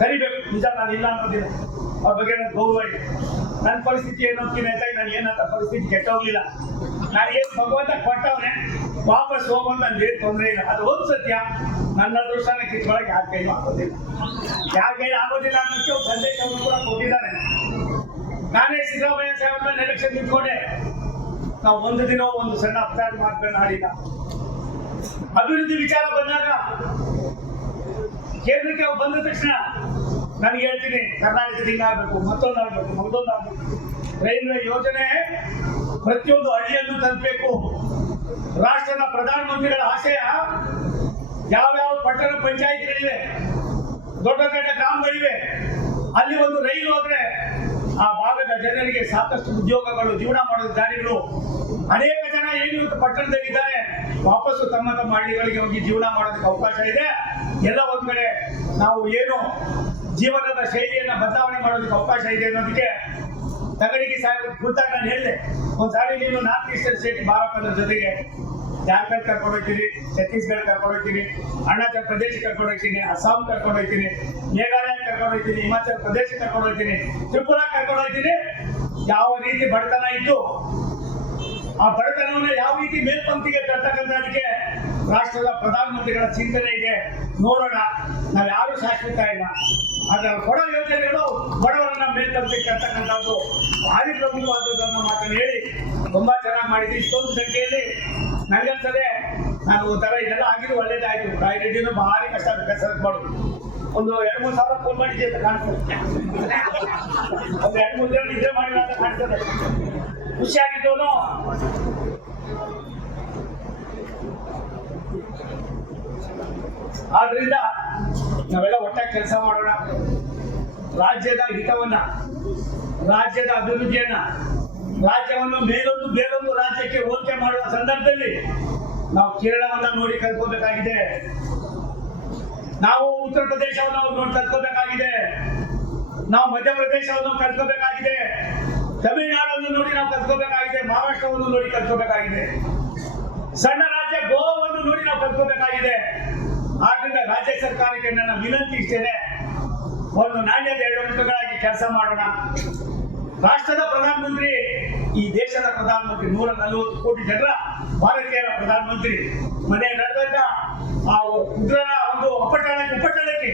ಕರಿಬೇಕು. ನಿಜ ನಾನು ಇಲ್ಲ ಅನ್ನೋದಿಲ್ಲ, ಅವ್ರ ಬಗ್ಗೆ ನನಗೆ ಗೌರವ ಇದೆ. ನನ್ನ ಪರಿಸ್ಥಿತಿ ಏನೋದ್ಕಿನ ಹೆಚ್ಚಾಗಿ ನಾನು ಏನಂತ ಪರಿಸ್ಥಿತಿ ಕೆಟ್ಟೋಗ್ಲಿಲ್ಲ. ನಾನು ಏನು ಭಗವಂತ ಕೊಟ್ಟವನೇ ವಾಪಸ್ ಹೋಗೋದು ನನ್ಗೆ ಏನು ತೊಂದರೆ ಇಲ್ಲ. ಅದು ಒಂದು ಸತ್ಯ. ನನ್ನ ಅದೃಷ್ಟನ ಕಿತ್ಕೊಳಕ್ಕೆ ಯಾರ ಕೈಲೂ ಆಗೋದಿಲ್ಲ. ಯಾರ ಕೈಲಿ ಆಗೋದಿಲ್ಲ ಅನ್ನೋಕ್ಕೆ ಸಂದೇಶವನ್ನು ಕೂಡ ಕೊಟ್ಟಿದ್ದಾನೆ. ನಾನೇ ಸಿದ್ದರಾಮಯ್ಯ ಸಾಹೇಬ್ ಮೇಲೆ ಎಲೆಕ್ಷನ್ ನಿಂತ್ಕೊಂಡೆ. ನಾವು ಒಂದು ದಿನ ಒಂದು ಸಣ್ಣ ಅಪರಾಧ ಮಾತುಗಳನ್ನ ಆಡಿಲ್ಲ. ಅಭಿವೃದ್ಧಿ ವಿಚಾರ ಬಂದಾಗ ಕೇಂದ್ರಕ್ಕೆ ಬಂದ ತಕ್ಷಣ ನನಗೆ ಹೇಳ್ತೀನಿ ಕರ್ನಾಟಕದ ಹಿಂಗಾಗಬೇಕು, ಮತ್ತೊಂದಾಗಬೇಕು. ರೈಲ್ವೆ ಯೋಜನೆ ಪ್ರತಿಯೊಂದು ಹಳ್ಳಿಯನ್ನು ತಲುಪಬೇಕು. ರಾಷ್ಟ್ರದ ಪ್ರಧಾನಮಂತ್ರಿಗಳ ಆಶಯ ಯಾವ್ಯಾವ ಪಟ್ಟಣ ಪಂಚಾಯಿತಿಗಳಿವೆ, ದೊಡ್ಡ ದೊಡ್ಡ ಗ್ರಾಮಗಳಿವೆ, ಅಲ್ಲಿ ಒಂದು ರೈಲು ಹೋದ್ರೆ ಆ ಭಾಗದ ಜನರಿಗೆ ಸಾಕಷ್ಟು ಉದ್ಯೋಗಗಳು, ಜೀವನ ಮಾಡೋದು ದಾರಿಗಳು. ಅನೇಕ ಜನ ಏನು ಪಟ್ಟಣದಲ್ಲಿದ್ದಾರೆ ವಾಪಸ್ಸು ತಮ್ಮ ತಮ್ಮ ಹಳ್ಳಿಗಳಿಗೆ ಹೋಗಿ ಜೀವನ ಮಾಡೋದಕ್ಕೆ ಅವಕಾಶ ಇದೆ. ಎಲ್ಲ ಒಂದ್ ಕಡೆ ನಾವು ಏನು ಜೀವನದ ಶೈಲಿಯನ್ನ ಬದಲಾವಣೆ ಮಾಡೋದಕ್ಕೆ ಅವಕಾಶ ಇದೆ ಅನ್ನೋದಕ್ಕೆ ತಗಡಿಗೆ ಸಾಹೇಬ್ ಗೊತ್ತಾಗ ನಾನು ಹೇಳಿದೆ. ಒಂದ್ಸಾರಿ ನೀನು ನಾರ್ತ್ ಈಸ್ಟರ್ನ್ ಸ್ಟೇಟ್ ಬಾರಪ್ಪನ ಜೊತೆಗೆ ಜಾರ್ಖಂಡ್ ಕರ್ಕೊಂಡು ಹೋಗ್ತೀನಿ, ಛತ್ತೀಸ್ಗಢ ಕರ್ಕೊಂಡು ಹೋಗ್ತೀನಿ, ಅರುಣಾಚಲ್ ಪ್ರದೇಶ ಕರ್ಕೊಂಡು ಹೋಗ್ತೀನಿ, ಅಸ್ಸಾಂ ಕರ್ಕೊಂಡು ಹೋಗ್ತೀನಿ, ಮೇಘಾಲಯ ಕರ್ಕೊಂಡು ಹೋಗ್ತೀನಿ, ಹಿಮಾಚಲ ಪ್ರದೇಶ ಕರ್ಕೊಂಡು ಹೋಗ್ತೀನಿ, ತ್ರಿಪುರಾ ಕರ್ಕೊಂಡು ಹೋಗ್ತೀನಿ. ಯಾವ ರೀತಿ ಬಡತನ ಇದ್ದು ಆ ಬಡತನವನ್ನು ಯಾವ ರೀತಿ ಮೇಲ್ಪಂಕ್ತಿಗೆ ತರ್ತಕ್ಕಂಥದಕ್ಕೆ ರಾಷ್ಟ್ರದ ಪ್ರಧಾನಮಂತ್ರಿಗಳ ಚಿಂತನೆ ಇದೆ. ನೋಡೋಣ. ನಾವು ಯಾರು ಶಾಶ್ವತ ಇಲ್ಲ. ಅದರ ಕೊಡೋ ಯೋಜನೆಗಳು ಬಡವರನ್ನ ಮೇಲ್ಪಂಕ್ತಿಗೆ ತರ್ತಕ್ಕಂಥದ್ದು ಭಾರಿ ಪ್ರಮುಖವಾದದ್ದು ಅನ್ನೋ ಮಾತನ್ನು ಹೇಳಿ ತುಂಬಾ ಚೆನ್ನಾಗಿ ಮಾಡಿದ್ವಿ. ಇಷ್ಟೊಂದು ಸಂಖ್ಯೆಯಲ್ಲಿ ನನಗನ್ಸದೆ ನಾನು ಒಂಥರ ಇದೆಲ್ಲ ಆಗಿದ್ದು ಒಳ್ಳೇದಾಯ್ತು. ರಾಯರೆಡ್ಡಿನೂ ಭಾರಿ ಕಷ್ಟ ಕೆಲಸ ಮಾಡೋದು. ಒಂದು 2-3 ಸಾವಿರ ಫೋನ್ ಮಾಡಿದ್ದೆ ಅಂತ ಕಾಣ್ತದೆ. ಒಂದು 2-3 ಜನ ನಿದ್ರೆ ಮಾಡಿಲ್ಲ ಅಂತ ಕಾಣ್ತದೆ. ಖುಷಿಯಾಗಿದ್ದವನು ಆದ್ರಿಂದ ನಾವೆಲ್ಲ ಒಟ್ಟಾಗಿ ಕೆಲಸ ಮಾಡೋಣ. ರಾಜ್ಯದ ಹಿತವನ್ನ, ರಾಜ್ಯದ ಅಭಿವೃದ್ಧಿಯನ್ನ, ರಾಜ್ಯವನ್ನು ಬೇರೊಂದು ರಾಜ್ಯಕ್ಕೆ ಹೋಲಿಕೆ ಮಾಡುವ ಸಂದರ್ಭದಲ್ಲಿ ನಾವು ಕೇರಳವನ್ನ ನೋಡಿ ಕಲ್ತ್ಕೋಬೇಕಾಗಿದೆ. ನಾವು ಉತ್ತರ ಪ್ರದೇಶವನ್ನು ನೋಡಿ ಕಲ್ತ್ಕೋಬೇಕಾಗಿದೆ. ನಾವು ಮಧ್ಯಪ್ರದೇಶವನ್ನು ಕಲ್ತ್ಕೋಬೇಕಾಗಿದೆ. ತಮಿಳುನಾಡನ್ನು ನೋಡಿ ನಾವು ಕಲ್ತ್ಕೋಬೇಕಾಗಿದೆ. ಮಹಾರಾಷ್ಟ್ರವನ್ನು ನೋಡಿ ಕಲ್ತ್ಕೋಬೇಕಾಗಿದೆ. ಸಣ್ಣ ರಾಜ್ಯ ಗೋವಾವನ್ನು ನೋಡಿ ನಾವು ಕಲ್ತ್ಕೋಬೇಕಾಗಿದೆ. ಆದ್ರಿಂದ ರಾಜ್ಯ ಸರ್ಕಾರಕ್ಕೆ ನನ್ನ ವಿನಂತಿ ಇಷ್ಟೇನೆ, ಒಂದು ನಾಣ್ಯದ 2 ಮುಖಗಳಾಗಿ ಕೆಲಸ ಮಾಡೋಣ. ರಾಷ್ಟ್ರದ ಪ್ರಧಾನಮಂತ್ರಿ, ಈ ದೇಶದ ಪ್ರಧಾನಮಂತ್ರಿ, 140 ಕೋಟಿ ಜನರ ಭಾರತೀಯರ ಪ್ರಧಾನಮಂತ್ರಿ. ಮನೆ ನಡೆದ ಆ ಉಗ್ರರ ಒಂದು ಉಪಟಳಕ್ಕೆ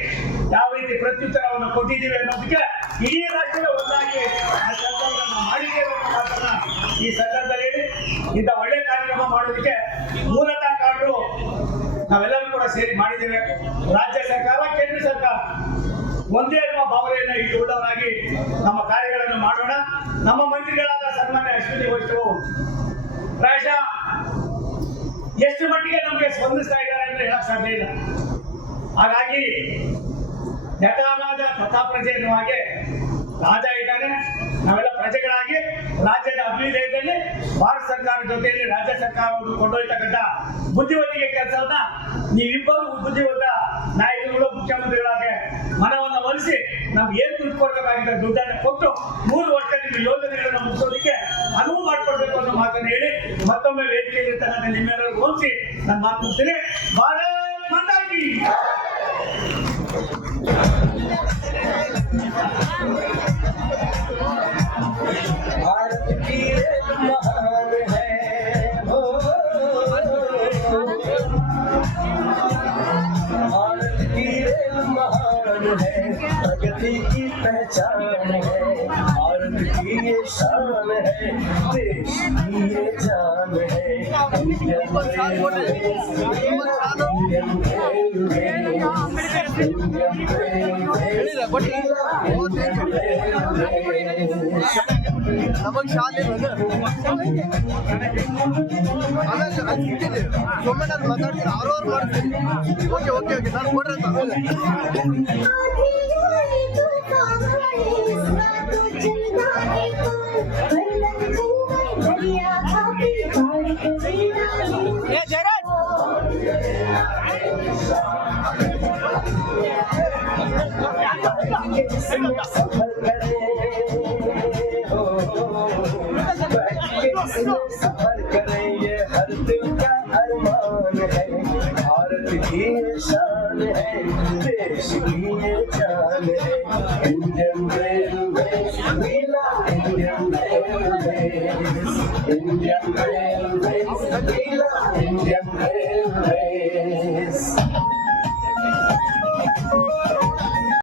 ಯಾವ ರೀತಿ ಪ್ರತ್ಯುತ್ತರವನ್ನು ಕೊಟ್ಟಿದ್ದೀವಿ ಅನ್ನೋದಕ್ಕೆ ಇಡೀ ರಾಷ್ಟ್ರದ ಒಂದಾಗಿ ಈ ಸಂದರ್ಭದಲ್ಲಿ ಇಂಥ ಒಳ್ಳೆ ಕಾರ್ಯಕ್ರಮ ಮಾಡೋದಕ್ಕೆ ಮೂಲತಃ ಕಾರಣರು ನಾವೆಲ್ಲರೂ ಕೂಡ ಸೇರಿ ಮಾಡಿದ್ದೇವೆ. ರಾಜ್ಯ ಸರ್ಕಾರ, ಕೇಂದ್ರ ಸರ್ಕಾರ ಒಂದೇ ಅನ್ನುವ ಭಾವನೆಯನ್ನು ಇಟ್ಟುಕೊಂಡವರಾಗಿ ನಮ್ಮ ಕಾರ್ಯಗಳನ್ನು ಮಾಡೋಣ. ನಮ್ಮ ಮಂತ್ರಿಗಳಾದ ಸನ್ಮಾನ್ಯ ಅಶ್ವಿನಿ ವೈಷ್ಣವ್ ಪ್ರಾಯಶಃ ಎಷ್ಟು ಮಟ್ಟಿಗೆ ನಮಗೆ ಸ್ಪಂದಿಸ್ತಾ ಇದ್ದಾರೆ ಅಂದ್ರೆ ಹೇಳಕ್ ಸಾಧ್ಯ ಇಲ್ಲ. ಹಾಗಾಗಿ ಯಥಾರಾಜ ತಥಾ ಪ್ರಜೆ ಎನ್ನುವ ಹಾಗೆ ರಾಜ ಇದ್ದಾನೆ, ನಾವೆಲ್ಲ ಪ್ರಜೆಗಳಾಗಿ ರಾಜ್ಯದ ಅಭ್ಯುದಯದಲ್ಲಿ ಭಾರತ ಸರ್ಕಾರ ಜೊತೆಯಲ್ಲಿ ರಾಜ್ಯ ಸರ್ಕಾರವನ್ನು ಕೊಂಡೊಯ್ತಕ್ಕಂಥ ಬುದ್ಧಿವಂತಿಕೆ ಕೆಲಸವನ್ನ ನೀವಿಬ್ಬರು ಬುದ್ಧಿವಂತ ನಾಯಕರುಗಳು ಮುಖ್ಯಮಂತ್ರಿಗಳಾಗಿ ಮನವನ್ನು ಒಲಿಸಿ ನಮ್ಗೆ ಏನ್ ದುಡ್ಡು ಕೊಡ್ಬೇಕಾಗಿದ್ದ ದುಡ್ಡನ್ನು ಕೊಟ್ಟು 3 ವರ್ಷ ನಿಮ್ಮ ಯೋಜನೆಗಳನ್ನು ಮುಗಿಸೋದಕ್ಕೆ ಅನುವು ಮಾಡಿಕೊಡ್ಬೇಕು ಅನ್ನೋ ಮಾತನ್ನು ಹೇಳಿ ಮತ್ತೊಮ್ಮೆ ವೇದಿಕೆಯಲ್ಲಿರ್ತಕ್ಕಂಥ ನಿಮ್ಮೆಲ್ಲರಿಗೂ ಹೋಲಿಸಿ ನಾನು ಮಾತು ಮುಗಿಸ್ತೀನಿ. ಭಾರತ್ ಮಾತಾ ಕೀ. भारत की रेल महान है हो, भारत की रेल महान है, प्रगति की पहचान है, भारत की ये शान है, देश की ये जान है। इंडियन ನಮಗ್ ಶಾಲೆ ಸೊಮ್ಮೆ ನಾನು ಮಾತಾಡ್ತೀನಿ 6 ಅವರ್ ಮಾಡ್ತೀನಿ. ಓಕೆ ಓಕೆ ಓಕೆ ನಾನು ಕೊಡ್ರಿ सफर करें ये हर दिल का अरमान है, भारत की ये शान है, देश की ये जान है। इंडियन रेलवेज, नीला इंडियन रेलवेज, इंडियन रेलवेज, नीला इंडियन रेलवेज।